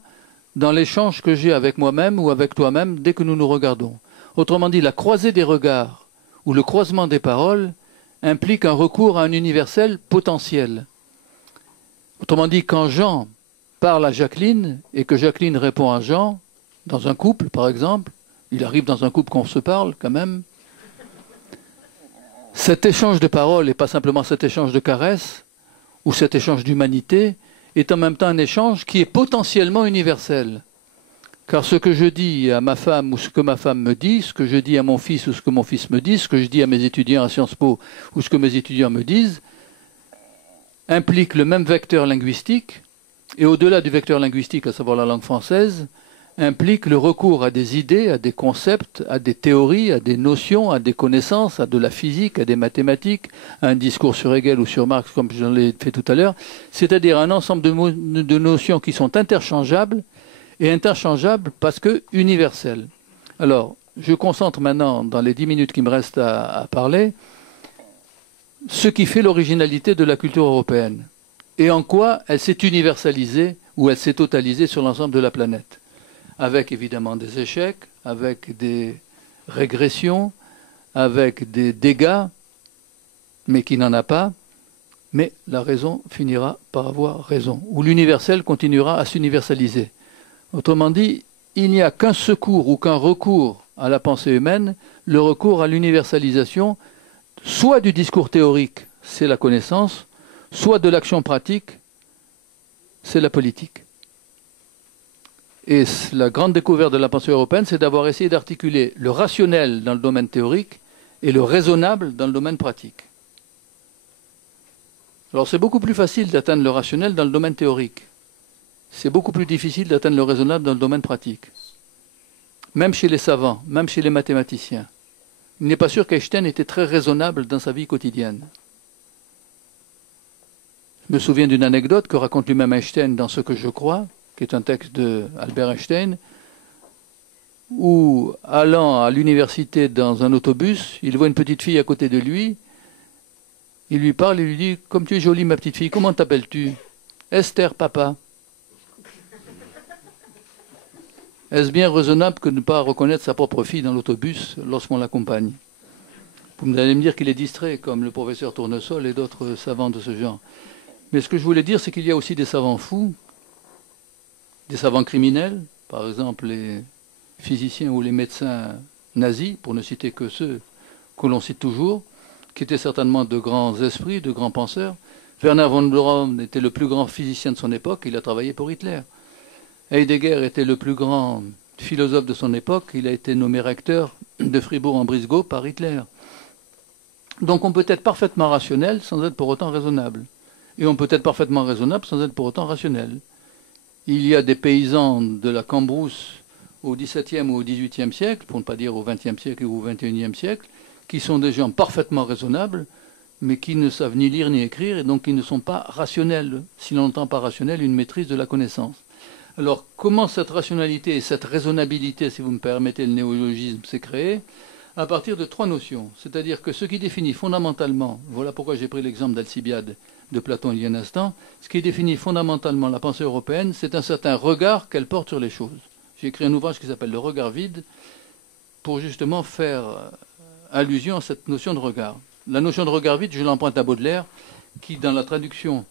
dans l'échange que j'ai avec moi-même ou avec toi-même dès que nous nous regardons. Autrement dit, la croisée des regards ou le croisement des paroles implique un recours à un universel potentiel. Autrement dit, quand Jean parle à Jacqueline et que Jacqueline répond à Jean, dans un couple par exemple, il arrive dans un couple qu'on se parle quand même, cet échange de paroles et pas simplement cet échange de caresses ou cet échange d'humanité est en même temps un échange qui est potentiellement universel. Car ce que je dis à ma femme ou ce que ma femme me dit, ce que je dis à mon fils ou ce que mon fils me dit, ce que je dis à mes étudiants à Sciences Po ou ce que mes étudiants me disent, implique le même vecteur linguistique et au-delà du vecteur linguistique, à savoir la langue française, implique le recours à des idées, à des concepts, à des théories, à des notions, à des connaissances, à de la physique, à des mathématiques, à un discours sur Hegel ou sur Marx, comme je l'ai fait tout à l'heure, c'est-à-dire un ensemble de notions qui sont interchangeables, et interchangeables parce que universelles. Alors, je concentre maintenant, dans les 10 minutes qui me restent à parler, ce qui fait l'originalité de la culture européenne, et en quoi elle s'est universalisée ou elle s'est totalisée sur l'ensemble de la planète. Avec évidemment des échecs, avec des régressions, avec des dégâts, mais qui n'en a pas, mais la raison finira par avoir raison, ou l'universel continuera à s'universaliser. Autrement dit, il n'y a qu'un secours ou qu'un recours à la pensée humaine, le recours à l'universalisation, soit du discours théorique, c'est la connaissance, soit de l'action pratique, c'est la politique. Et la grande découverte de la pensée européenne, c'est d'avoir essayé d'articuler le rationnel dans le domaine théorique et le raisonnable dans le domaine pratique. Alors c'est beaucoup plus facile d'atteindre le rationnel dans le domaine théorique. C'est beaucoup plus difficile d'atteindre le raisonnable dans le domaine pratique. Même chez les savants, même chez les mathématiciens. Il n'est pas sûr qu'Einstein était très raisonnable dans sa vie quotidienne. Je me souviens d'une anecdote que raconte lui-même Einstein dans Ce que je crois, qui est un texte d'Albert Einstein, où, allant à l'université dans un autobus, il voit une petite fille à côté de lui, il lui parle et lui dit « Comme tu es jolie ma petite fille, comment t'appelles-tu »« Esther, papa. » Est-ce bien raisonnable que de ne pas reconnaître sa propre fille dans l'autobus lorsqu'on l'accompagne? Vous allez me dire qu'il est distrait, comme le professeur Tournesol et d'autres savants de ce genre. Mais ce que je voulais dire, c'est qu'il y a aussi des savants fous, des savants criminels, par exemple les physiciens ou les médecins nazis, pour ne citer que ceux que l'on cite toujours, qui étaient certainement de grands esprits, de grands penseurs. Werner von Braun était le plus grand physicien de son époque, il a travaillé pour Hitler. Heidegger était le plus grand philosophe de son époque, il a été nommé recteur de Fribourg-en-Brisgau par Hitler. Donc on peut être parfaitement rationnel sans être pour autant raisonnable. Et on peut être parfaitement raisonnable sans être pour autant rationnel. Il y a des paysans de la Cambrousse au XVIIe ou au XVIIIe siècle, pour ne pas dire au XXe siècle ou au XXIe siècle, qui sont des gens parfaitement raisonnables, mais qui ne savent ni lire ni écrire, et donc qui ne sont pas rationnels, si l'on entend par rationnel une maîtrise de la connaissance. Alors, comment cette rationalité et cette raisonnabilité, si vous me permettez le néologisme, s'est créée? À partir de trois notions. C'est-à-dire que ce qui définit fondamentalement, voilà pourquoi j'ai pris l'exemple d'Alcibiade de Platon il y a un instant, ce qui définit fondamentalement la pensée européenne, c'est un certain regard qu'elle porte sur les choses. J'ai écrit un ouvrage qui s'appelle Le regard vide, pour justement faire allusion à cette notion de regard. La notion de regard vide, je l'emprunte à Baudelaire, qui, dans la traduction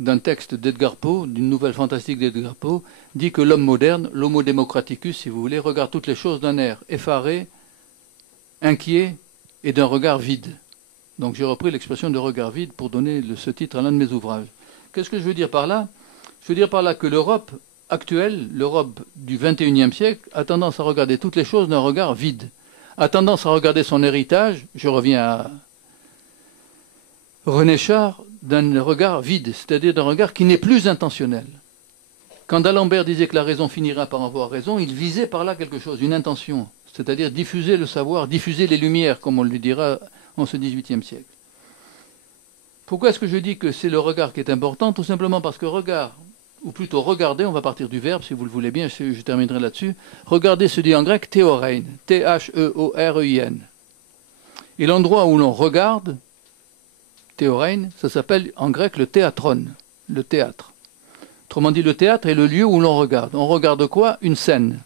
d'un texte d'Edgar Poe, d'une nouvelle fantastique d'Edgar Poe, dit que l'homme moderne, l'homo democraticus, si vous voulez, regarde toutes les choses d'un air effaré, inquiet et d'un regard vide. Donc j'ai repris l'expression de regard vide pour donner ce titre à l'un de mes ouvrages. Qu'est-ce que je veux dire par là? Je veux dire par là que l'Europe actuelle, l'Europe du XXIe siècle, a tendance à regarder toutes les choses d'un regard vide, a tendance à regarder son héritage, je reviens à René Char, d'un regard vide, c'est-à-dire d'un regard qui n'est plus intentionnel. Quand d'Alembert disait que la raison finira par avoir raison, il visait par là quelque chose, une intention, c'est-à-dire diffuser le savoir, diffuser les lumières, comme on le dira en ce XVIIIe siècle. Pourquoi est-ce que je dis que c'est le regard qui est important? Tout simplement parce que regard, ou plutôt regarder, on va partir du verbe si vous le voulez bien, je terminerai là-dessus. Regarder se dit en grec théorein, T-H-E-O-R-E-I-N. Et l'endroit où l'on regarde, théorein, ça s'appelle en grec le théatron, le théâtre. Autrement dit, le théâtre est le lieu où l'on regarde. On regarde quoi? Une scène.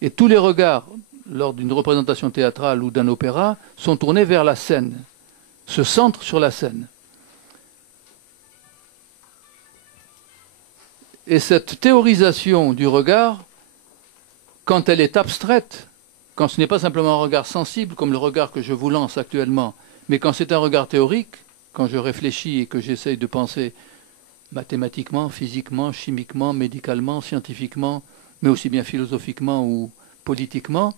Et tous les regards, lors d'une représentation théâtrale ou d'un opéra, sont tournés vers la scène, se centrent sur la scène. Et cette théorisation du regard, quand elle est abstraite, quand ce n'est pas simplement un regard sensible comme le regard que je vous lance actuellement, mais quand c'est un regard théorique, quand je réfléchis et que j'essaye de penser mathématiquement, physiquement, chimiquement, médicalement, scientifiquement, mais aussi bien philosophiquement ou politiquement,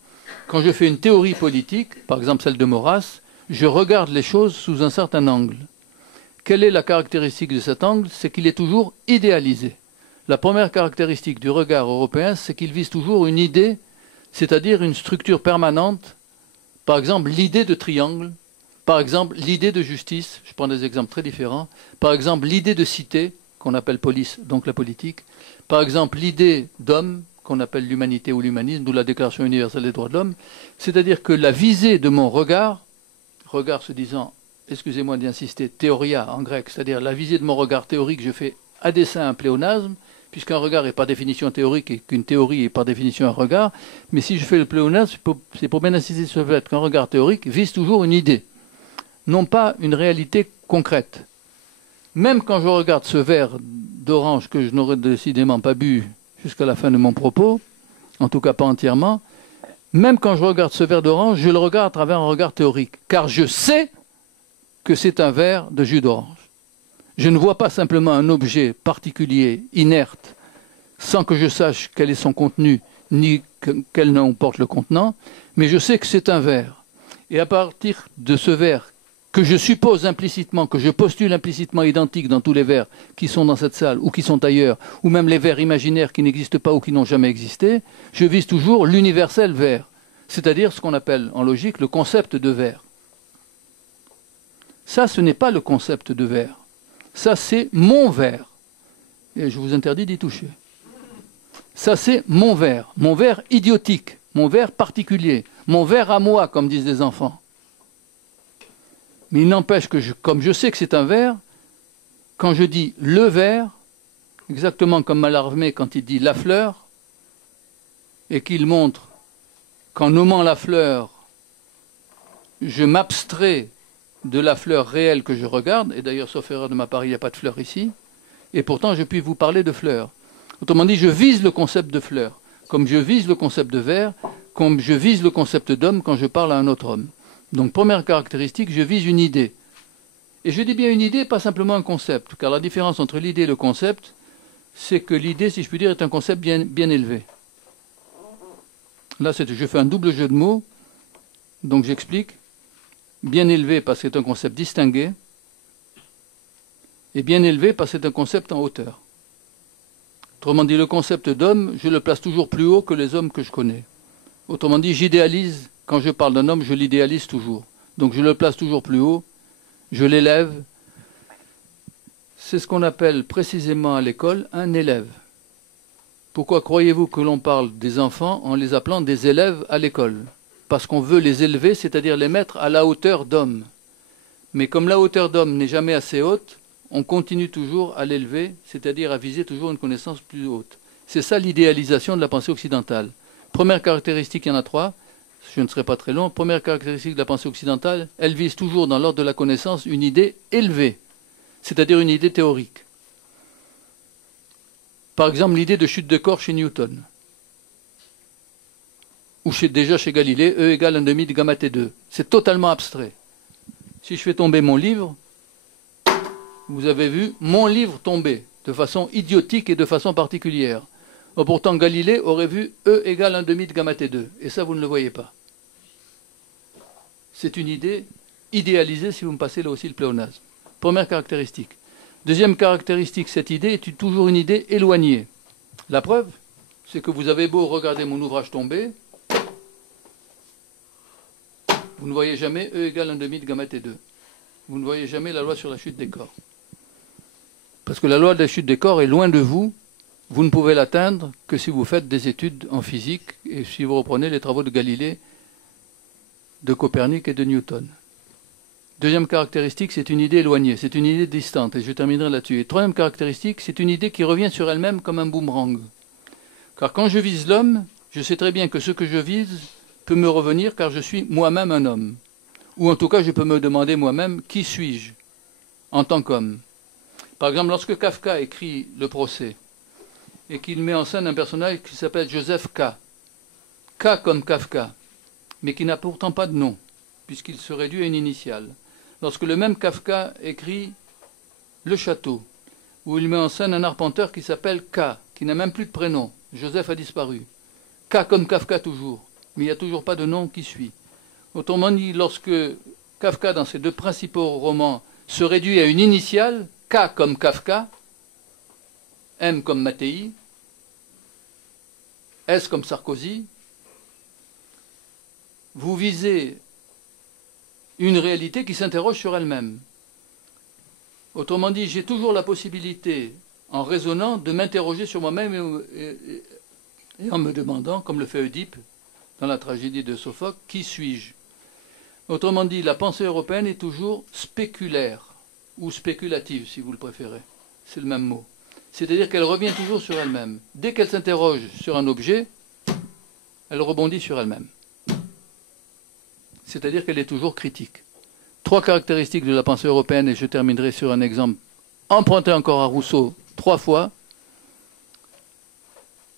quand je fais une théorie politique, par exemple celle de Maurras, je regarde les choses sous un certain angle. Quelle est la caractéristique de cet angle? C'est qu'il est toujours idéalisé. La première caractéristique du regard européen, c'est qu'il vise toujours une idée, c'est-à-dire une structure permanente, par exemple l'idée de triangle, par exemple l'idée de justice, je prends des exemples très différents, par exemple l'idée de cité, qu'on appelle police, donc la politique, par exemple l'idée d'homme, qu'on appelle l'humanité ou l'humanisme, d'où la Déclaration universelle des droits de l'homme, c'est-à-dire que la visée de mon regard, regard se disant, excusez-moi d'insister, théoria en grec, c'est-à-dire la visée de mon regard théorique, je fais à dessein un pléonasme, puisqu'un regard est par définition théorique et qu'une théorie est par définition un regard, mais si je fais le pléonasme, c'est pour bien insister sur le fait qu'un regard théorique vise toujours une idée, non pas une réalité concrète. même quand je regarde ce verre d'orange que je n'aurais décidément pas bu jusqu'à la fin de mon propos, en tout cas pas entièrement, même quand je regarde ce verre d'orange, je le regarde à travers un regard théorique, car je sais que c'est un verre de jus d'orange. Je ne vois pas simplement un objet particulier, inerte, sans que je sache quel est son contenu, ni quel nom porte le contenant, mais je sais que c'est un verre. Et à partir de ce verre, que je suppose implicitement, que je postule implicitement identique dans tous les verres qui sont dans cette salle ou qui sont ailleurs, ou même les verres imaginaires qui n'existent pas ou qui n'ont jamais existé, je vise toujours l'universel verre, c'est-à-dire ce qu'on appelle en logique le concept de verre. Ça, ce n'est pas le concept de verre. Ça, c'est mon verre. Et je vous interdis d'y toucher. Ça, c'est mon verre idiotique, mon verre particulier, mon verre à moi, comme disent les enfants. Mais il n'empêche que, comme je sais que c'est un verre, quand je dis le verre, exactement comme Mallarmé quand il dit la fleur, et qu'il montre qu'en nommant la fleur, je m'abstrais de la fleur réelle que je regarde, et d'ailleurs, sauf erreur de ma part, il n'y a pas de fleur ici, et pourtant je puis vous parler de fleurs. Autrement dit, je vise le concept de fleur, comme je vise le concept de verre, comme je vise le concept d'homme quand je parle à un autre homme. Donc, première caractéristique, je vise une idée. Et je dis bien une idée, pas simplement un concept, car la différence entre l'idée et le concept, c'est que l'idée, si je puis dire, est un concept bien élevé. Là, je fais un double jeu de mots, donc j'explique. Bien élevé parce que c'est un concept distingué, et bien élevé parce que c'est un concept en hauteur. Autrement dit, le concept d'homme, je le place toujours plus haut que les hommes que je connais. Autrement dit, j'idéalise, quand je parle d'un homme, je l'idéalise toujours. Donc je le place toujours plus haut, je l'élève. C'est ce qu'on appelle précisément à l'école un élève. Pourquoi croyez-vous que l'on parle des enfants en les appelant des élèves à l'école? Parce qu'on veut les élever, c'est-à-dire les mettre à la hauteur d'homme. Mais comme la hauteur d'homme n'est jamais assez haute, on continue toujours à l'élever, c'est-à-dire à viser toujours une connaissance plus haute. C'est ça l'idéalisation de la pensée occidentale. Première caractéristique, il y en a 3, je ne serai pas très long. Première caractéristique de la pensée occidentale, elle vise toujours dans l'ordre de la connaissance une idée élevée, c'est-à-dire une idée théorique. Par exemple, l'idée de chute de corps chez Newton. Ou déjà chez Galilée, E égale 1/2 de gamma T2. C'est totalement abstrait. Si je fais tomber mon livre, vous avez vu mon livre tomber de façon idiotique et de façon particulière. Or, pourtant, Galilée aurait vu E égale 1/2 de gamma T2. Et ça, vous ne le voyez pas. C'est une idée idéalisée, si vous me passez là aussi le pléonasme. Première caractéristique. Deuxième caractéristique, cette idée est toujours une idée éloignée. La preuve, c'est que vous avez beau regarder mon ouvrage tomber, vous ne voyez jamais E égale 1/2 de gamma T2. Vous ne voyez jamais la loi sur la chute des corps. Parce que la loi de la chute des corps est loin de vous. Vous ne pouvez l'atteindre que si vous faites des études en physique et si vous reprenez les travaux de Galilée, de Copernic et de Newton. Deuxième caractéristique, c'est une idée éloignée, c'est une idée distante, et je terminerai là-dessus. Et troisième caractéristique, c'est une idée qui revient sur elle-même comme un boomerang. Car quand je vise l'homme, je sais très bien que ce que je vise peut me revenir car je suis moi-même un homme. Ou en tout cas, je peux me demander moi-même, qui suis-je en tant qu'homme? Par exemple, lorsque Kafka écrit Le procès, et qu'il met en scène un personnage qui s'appelle Joseph K. K comme Kafka, mais qui n'a pourtant pas de nom, puisqu'il se réduit à une initiale. Lorsque le même Kafka écrit Le château, où il met en scène un arpenteur qui s'appelle K, qui n'a même plus de prénom, Joseph a disparu. K comme Kafka toujours, mais il n'y a toujours pas de nom qui suit. Autrement dit, lorsque Kafka, dans ses deux principaux romans, se réduit à une initiale, K comme Kafka, M comme Mattei, S comme Sarkozy, vous visez une réalité qui s'interroge sur elle-même. Autrement dit, j'ai toujours la possibilité, en raisonnant, de m'interroger sur moi-même et en me demandant, comme le fait Oedipe dans la tragédie de Sophocle, qui suis-je? Autrement dit, la pensée européenne est toujours spéculaire, ou spéculative, si vous le préférez. C'est le même mot. C'est-à-dire qu'elle revient toujours sur elle-même. Dès qu'elle s'interroge sur un objet, elle rebondit sur elle-même. C'est-à-dire qu'elle est toujours critique. 3 caractéristiques de la pensée européenne, et je terminerai sur un exemple emprunté encore à Rousseau 3 fois.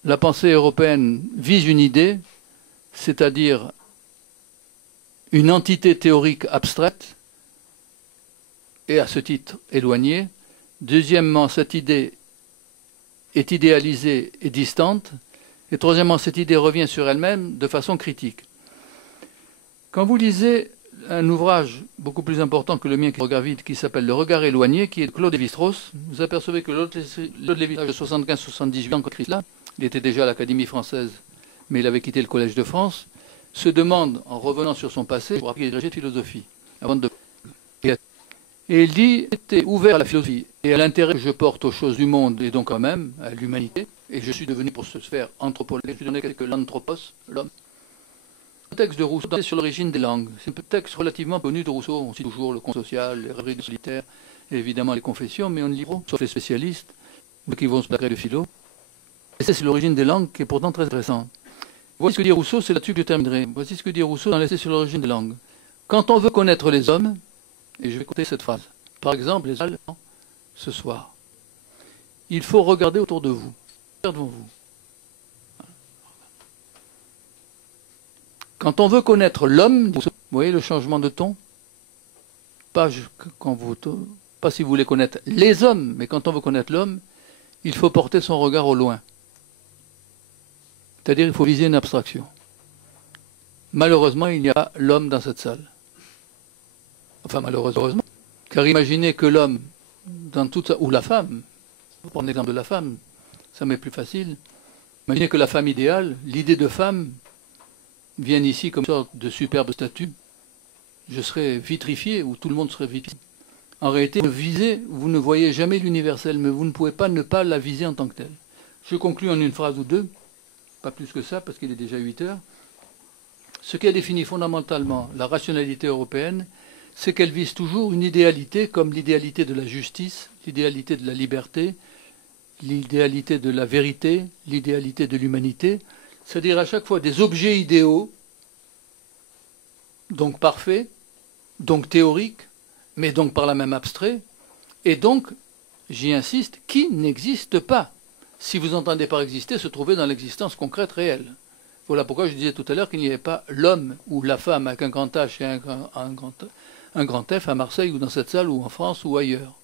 La pensée européenne vise une idée, c'est-à-dire une entité théorique abstraite, et à ce titre éloignée. Deuxièmement, cette idée est idéalisée et distante. Et troisièmement, cette idée revient sur elle-même de façon critique. Quand vous lisez un ouvrage beaucoup plus important que le mien qui regarde vite, qui s'appelle Le regard éloigné, qui est de Claude Lévi-Strauss, vous apercevez que Claude Lévi-Strauss, de 75-78 ans, quand il est là, il était déjà à l'Académie française, mais il avait quitté le Collège de France, se demande, en revenant sur son passé, pour appliquer agrégé de philosophie, avant de... Et il dit, j'étais ouvert à la philosophie et à l'intérêt que je porte aux choses du monde et donc quand même à l'humanité, et je suis devenu pour ce faire anthropologue, je suis donné quelques l'anthropos, l'homme. Un texte de Rousseau sur l'origine des langues. C'est un texte relativement connu de Rousseau. On cite toujours le conte social, les rêveries du solitaire, et évidemment les confessions, mais on ne lit pas, sauf les spécialistes, ou qui vont se placer de philo. Et c'est l'origine des langues qui est pourtant très intéressant. Voici ce que dit Rousseau, c'est là-dessus que je terminerai. Voici ce que dit Rousseau dans l'essai sur l'origine des langues. Quand on veut connaître les hommes, et je vais écouter cette phrase, par exemple, les Allemands, ce soir, il faut regarder autour de vous, devant vous. Quand on veut connaître l'homme, vous voyez le changement de ton, pas si vous voulez connaître les hommes, mais quand on veut connaître l'homme, il faut porter son regard au loin. C'est-à-dire il faut viser une abstraction. Malheureusement, il n'y a pas l'homme dans cette salle. Enfin, malheureusement. Car imaginez que l'homme, dans toute sa... ou la femme, pour prendre l'exemple de la femme, ça m'est plus facile. Imaginez que la femme idéale, l'idée de femme, vienne ici comme une sorte de superbe statue. Je serais vitrifié, ou tout le monde serait vitrifié. En réalité, vous ne voyez jamais l'universel, mais vous ne pouvez pas ne pas la viser en tant que telle. Je conclus en une phrase ou deux, pas plus que ça, parce qu'il est déjà 8 heures. Ce qui a défini fondamentalement la rationalité européenne, c'est qu'elle vise toujours une idéalité comme l'idéalité de la justice, l'idéalité de la liberté, l'idéalité de la vérité, l'idéalité de l'humanité, c'est-à-dire à chaque fois des objets idéaux, donc parfaits, donc théoriques, mais donc par là même abstraits, et donc, j'y insiste, qui n'existent pas. Si vous entendez par exister, se trouver dans l'existence concrète réelle. Voilà pourquoi je disais tout à l'heure qu'il n'y avait pas l'homme ou la femme avec un grand H et un grand F à Marseille ou dans cette salle ou en France ou ailleurs.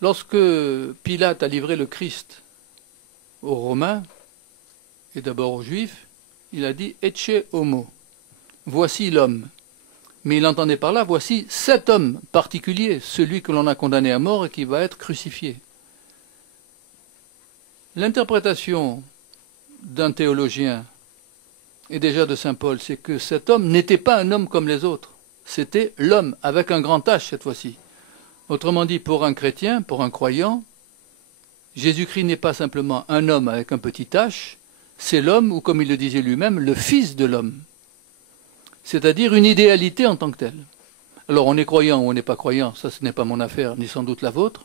Lorsque Pilate a livré le Christ aux Romains, et d'abord aux Juifs, il a dit « Ecce homo », voici l'homme. Mais il entendait par là « voici cet homme particulier, celui que l'on a condamné à mort et qui va être crucifié ». L'interprétation d'un théologien, et déjà de saint Paul, c'est que cet homme n'était pas un homme comme les autres. C'était l'homme, avec un grand H cette fois-ci. Autrement dit, pour un chrétien, pour un croyant, Jésus-Christ n'est pas simplement un homme avec un petit H, c'est l'homme, ou comme il le disait lui-même, le fils de l'homme. C'est-à-dire une idéalité en tant que telle. Alors on est croyant ou on n'est pas croyant, ça ce n'est pas mon affaire, ni sans doute la vôtre.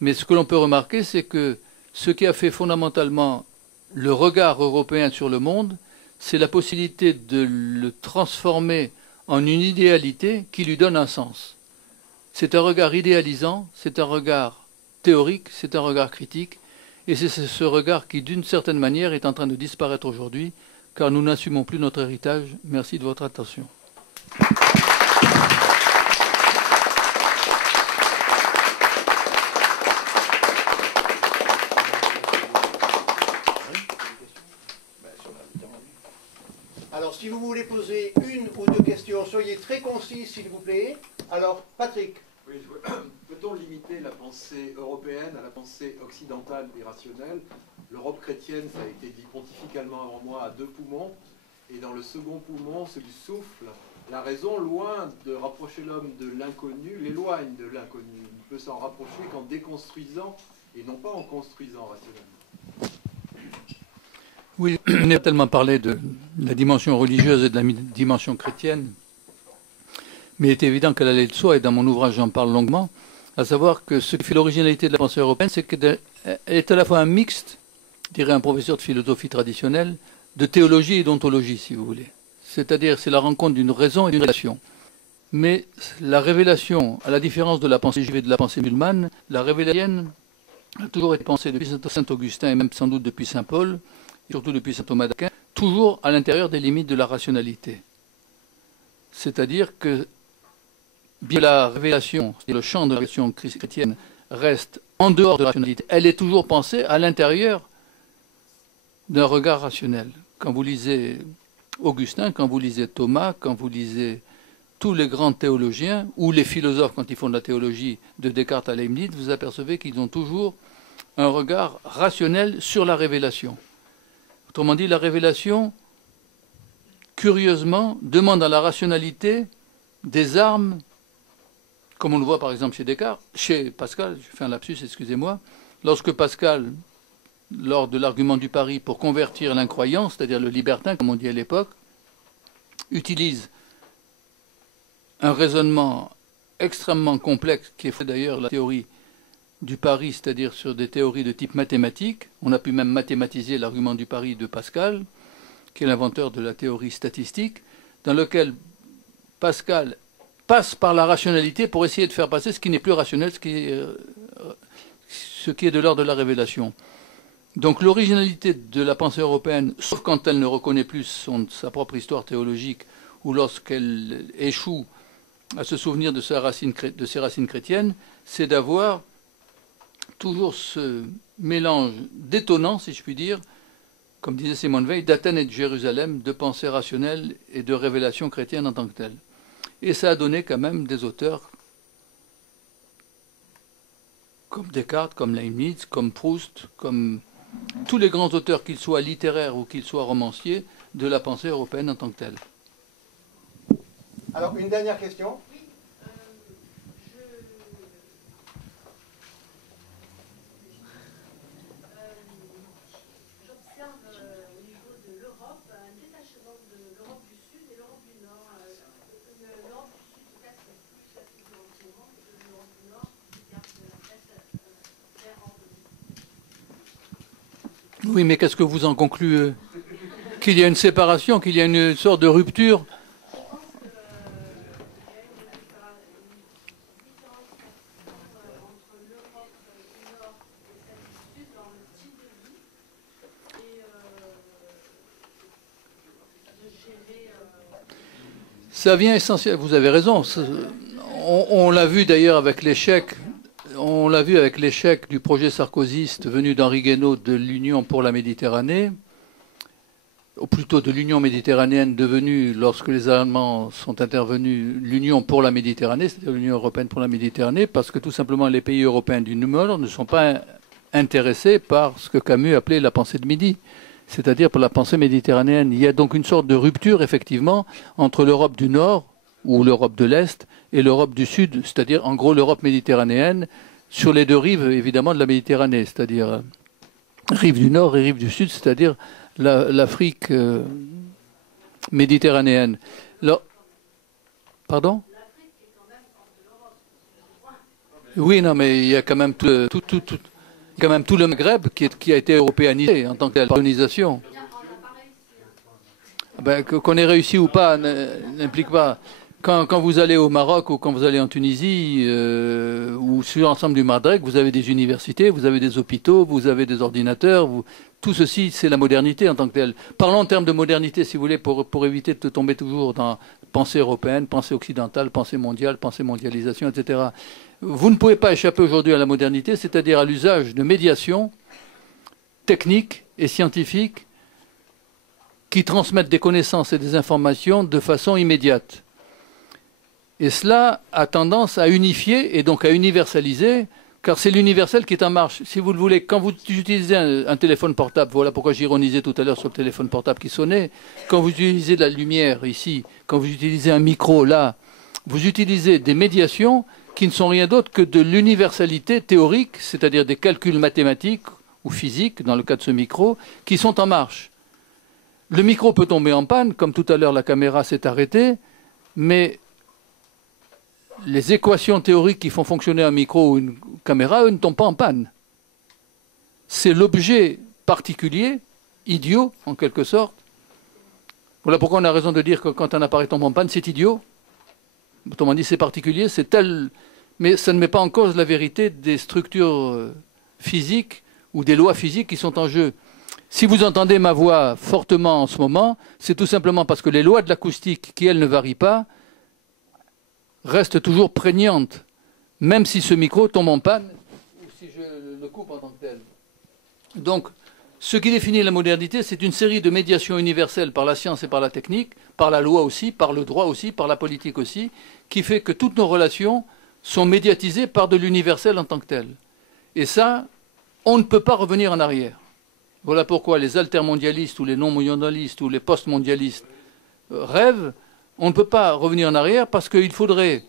Mais ce que l'on peut remarquer, c'est que ce qui a fait fondamentalement le regard européen sur le monde, c'est la possibilité de le transformer en une idéalité qui lui donne un sens. C'est un regard idéalisant, c'est un regard théorique, c'est un regard critique, et c'est ce regard qui, d'une certaine manière, est en train de disparaître aujourd'hui, car nous n'assumons plus notre héritage. Merci de votre attention. Alors, si vous voulez poser une ou deux questions, soyez très concis, s'il vous plaît. Alors, Patrick. Oui, peut-on limiter la pensée européenne à la pensée occidentale et rationnelle? L'Europe chrétienne, ça a été dit pontificalement avant moi, à 2 poumons. Et dans le second poumon, celui du souffle, la raison, loin de rapprocher l'homme de l'inconnu, l'éloigne de l'inconnu. Il ne peut s'en rapprocher qu'en déconstruisant et non pas en construisant rationnellement. Oui, on n'a tellement parlé de la dimension religieuse et de la dimension chrétienne, mais il est évident qu'elle allait de soi, et dans mon ouvrage j'en parle longuement, à savoir que ce qui fait l'originalité de la pensée européenne, c'est qu'elle est à la fois un mixte, dirait un professeur de philosophie traditionnelle, de théologie et d'ontologie, si vous voulez. C'est-à-dire, c'est la rencontre d'une raison et d'une relation. Mais la révélation, à la différence de la pensée juive et de la pensée musulmane, la révélation a toujours été pensée depuis saint Augustin et même sans doute depuis saint Paul, et surtout depuis saint Thomas d'Aquin, toujours à l'intérieur des limites de la rationalité. C'est-à-dire que bien la révélation, le champ de la révélation chrétienne reste en dehors de la rationalité, elle est toujours pensée à l'intérieur d'un regard rationnel. Quand vous lisez Augustin, quand vous lisez Thomas, quand vous lisez tous les grands théologiens, ou les philosophes quand ils font de la théologie de Descartes à Leibniz, vous apercevez qu'ils ont toujours un regard rationnel sur la révélation. Autrement dit, la révélation, curieusement, demande à la rationalité des armes, comme on le voit par exemple chez Descartes, chez Pascal, je fais un lapsus, excusez-moi, lorsque Pascal, lors de l'argument du pari pour convertir l'incroyant, c'est-à-dire le libertin, comme on dit à l'époque, utilise un raisonnement extrêmement complexe, qui est fait d'ailleurs la théorie du pari, c'est-à-dire sur des théories de type mathématique. On a pu même mathématiser l'argument du pari de Pascal, qui est l'inventeur de la théorie statistique, dans lequel Pascal passe par la rationalité pour essayer de faire passer ce qui n'est plus rationnel, ce qui est de l'ordre de la révélation. Donc l'originalité de la pensée européenne, sauf quand elle ne reconnaît plus sa propre histoire théologique, ou lorsqu'elle échoue à se souvenir de ses racines chrétiennes, c'est d'avoir toujours ce mélange détonnant, si je puis dire, comme disait Simone Veil, d'Athènes et de Jérusalem, de pensée rationnelle et de révélation chrétienne en tant que telle. Et ça a donné quand même des auteurs comme Descartes, comme Leibniz, comme Proust, comme tous les grands auteurs, qu'ils soient littéraires ou qu'ils soient romanciers, de la pensée européenne en tant que telle. Alors, une dernière question. Oui, j'observe au niveau de l'Europe un détachement de l'Europe du Sud et l'Europe du Nord. L'Europe du Sud se casse plus la figure en ce moment que l'Europe du Nord qui garde la tête vers en haut. Oui, mais qu'est-ce que vous en concluez? Qu'il y a une séparation, qu'il y a une sorte de rupture? Ça vient essentiellement, vous avez raison, on l'a vu d'ailleurs avec l'échec, on l'a vu avec l'échec du projet sarkozyste venu d'Henri Guénaud de l'Union pour la Méditerranée, ou plutôt de l'Union méditerranéenne devenue, lorsque les Allemands sont intervenus, l'Union pour la Méditerranée, c'est-à-dire l'Union européenne pour la Méditerranée, parce que tout simplement les pays européens du Nord ne sont pas intéressés par ce que Camus appelait la pensée de midi, c'est-à-dire pour la pensée méditerranéenne. Il y a donc une sorte de rupture, effectivement, entre l'Europe du Nord, ou l'Europe de l'Est, et l'Europe du Sud, c'est-à-dire en gros l'Europe méditerranéenne, sur les deux rives, évidemment, de la Méditerranée, c'est-à-dire rive du Nord et rive du Sud, c'est-à-dire l'Afrique méditerranéenne. Pardon? Oui, non, mais il y a quand même tout le Maghreb qui a été européanisé en tant que colonisation. Ben, qu'on ait réussi ou pas n'implique pas. Quand vous allez au Maroc ou quand vous allez en Tunisie ou sur l'ensemble du Maghreb, vous avez des universités, vous avez des hôpitaux, vous avez des ordinateurs. Tout ceci, c'est la modernité en tant que telle. Parlons en termes de modernité, si vous voulez, pour éviter de tomber toujours dans pensée européenne, pensée occidentale, pensée mondiale, pensée mondialisation, etc. Vous ne pouvez pas échapper aujourd'hui à la modernité, c'est-à-dire à l'usage de médiation techniques et scientifiques qui transmettent des connaissances et des informations de façon immédiate. Et cela a tendance à unifier et donc à universaliser, car c'est l'universel qui est en marche. Si vous le voulez, quand vous utilisez un téléphone portable, voilà pourquoi j'ironisais tout à l'heure sur le téléphone portable qui sonnait, quand vous utilisez de la lumière ici, quand vous utilisez un micro là, vous utilisez des médiations qui ne sont rien d'autre que de l'universalité théorique, c'est-à-dire des calculs mathématiques ou physiques, dans le cas de ce micro, qui sont en marche. Le micro peut tomber en panne, comme tout à l'heure la caméra s'est arrêtée, mais les équations théoriques qui font fonctionner un micro ou une caméra, eux, ne tombent pas en panne. C'est l'objet particulier, idiot, en quelque sorte. Voilà pourquoi on a raison de dire que quand un appareil tombe en panne, c'est idiot. Autrement dit, c'est particulier, c'est tel, mais ça ne met pas en cause la vérité des structures physiques ou des lois physiques qui sont en jeu. Si vous entendez ma voix fortement en ce moment, c'est tout simplement parce que les lois de l'acoustique, qui elles ne varient pas, restent toujours prégnantes, même si ce micro tombe en panne ou si je le coupe en tant que tel. Donc, ce qui définit la modernité, c'est une série de médiations universelles par la science et par la technique, par la loi aussi, par le droit aussi, par la politique aussi, qui fait que toutes nos relations sont médiatisées par de l'universel en tant que tel. Et ça, on ne peut pas revenir en arrière. Voilà pourquoi les altermondialistes ou les non-mondialistes ou les post-mondialistes rêvent. On ne peut pas revenir en arrière parce qu'il faudrait,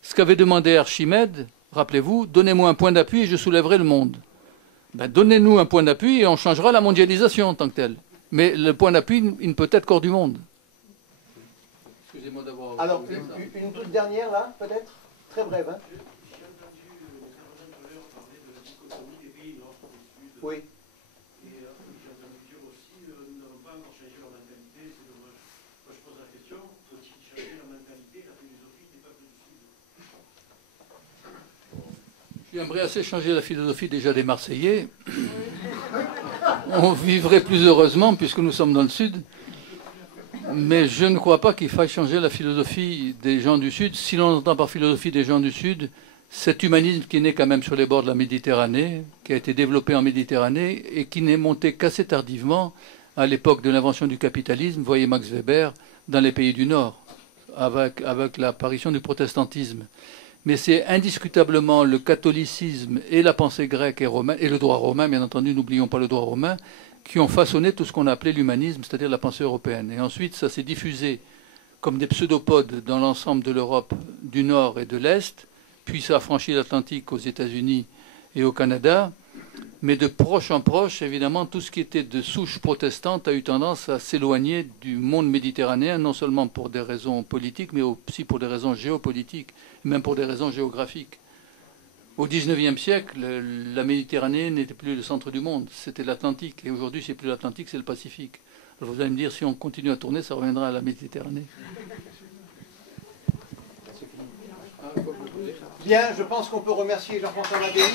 ce qu'avait demandé Archimède, rappelez-vous, donnez-moi un point d'appui et je soulèverai le monde. Ben, donnez-nous un point d'appui et on changera la mondialisation en tant que telle. Mais le point d'appui, il ne peut être qu'hors du monde. Excusez-moi d'avoir... Alors, une toute dernière là, peut-être? Très brève, hein? Oui. J'aimerais assez changer la philosophie déjà des Marseillais. On vivrait plus heureusement puisque nous sommes dans le Sud. Mais je ne crois pas qu'il faille changer la philosophie des gens du Sud. Si l'on entend par philosophie des gens du Sud, cet humanisme qui naît quand même sur les bords de la Méditerranée, qui a été développé en Méditerranée et qui n'est monté qu'assez tardivement à l'époque de l'invention du capitalisme, voyez Max Weber, dans les pays du Nord, avec l'apparition du protestantisme. Mais c'est indiscutablement le catholicisme et la pensée grecque et romaine, et le droit romain, bien entendu, n'oublions pas le droit romain, qui ont façonné tout ce qu'on a appelé l'humanisme, c'est-à-dire la pensée européenne. Et ensuite, ça s'est diffusé comme des pseudopodes dans l'ensemble de l'Europe du Nord et de l'Est, puis ça a franchi l'Atlantique aux États-Unis et au Canada. Mais de proche en proche, évidemment, tout ce qui était de souche protestante a eu tendance à s'éloigner du monde méditerranéen, non seulement pour des raisons politiques, mais aussi pour des raisons géopolitiques, même pour des raisons géographiques. Au XIXe siècle, la Méditerranée n'était plus le centre du monde, c'était l'Atlantique. Et aujourd'hui, c'est plus l'Atlantique, c'est le Pacifique. Alors vous allez me dire, si on continue à tourner, ça reviendra à la Méditerranée. Bien, je pense qu'on peut remercier Jean-François Madény.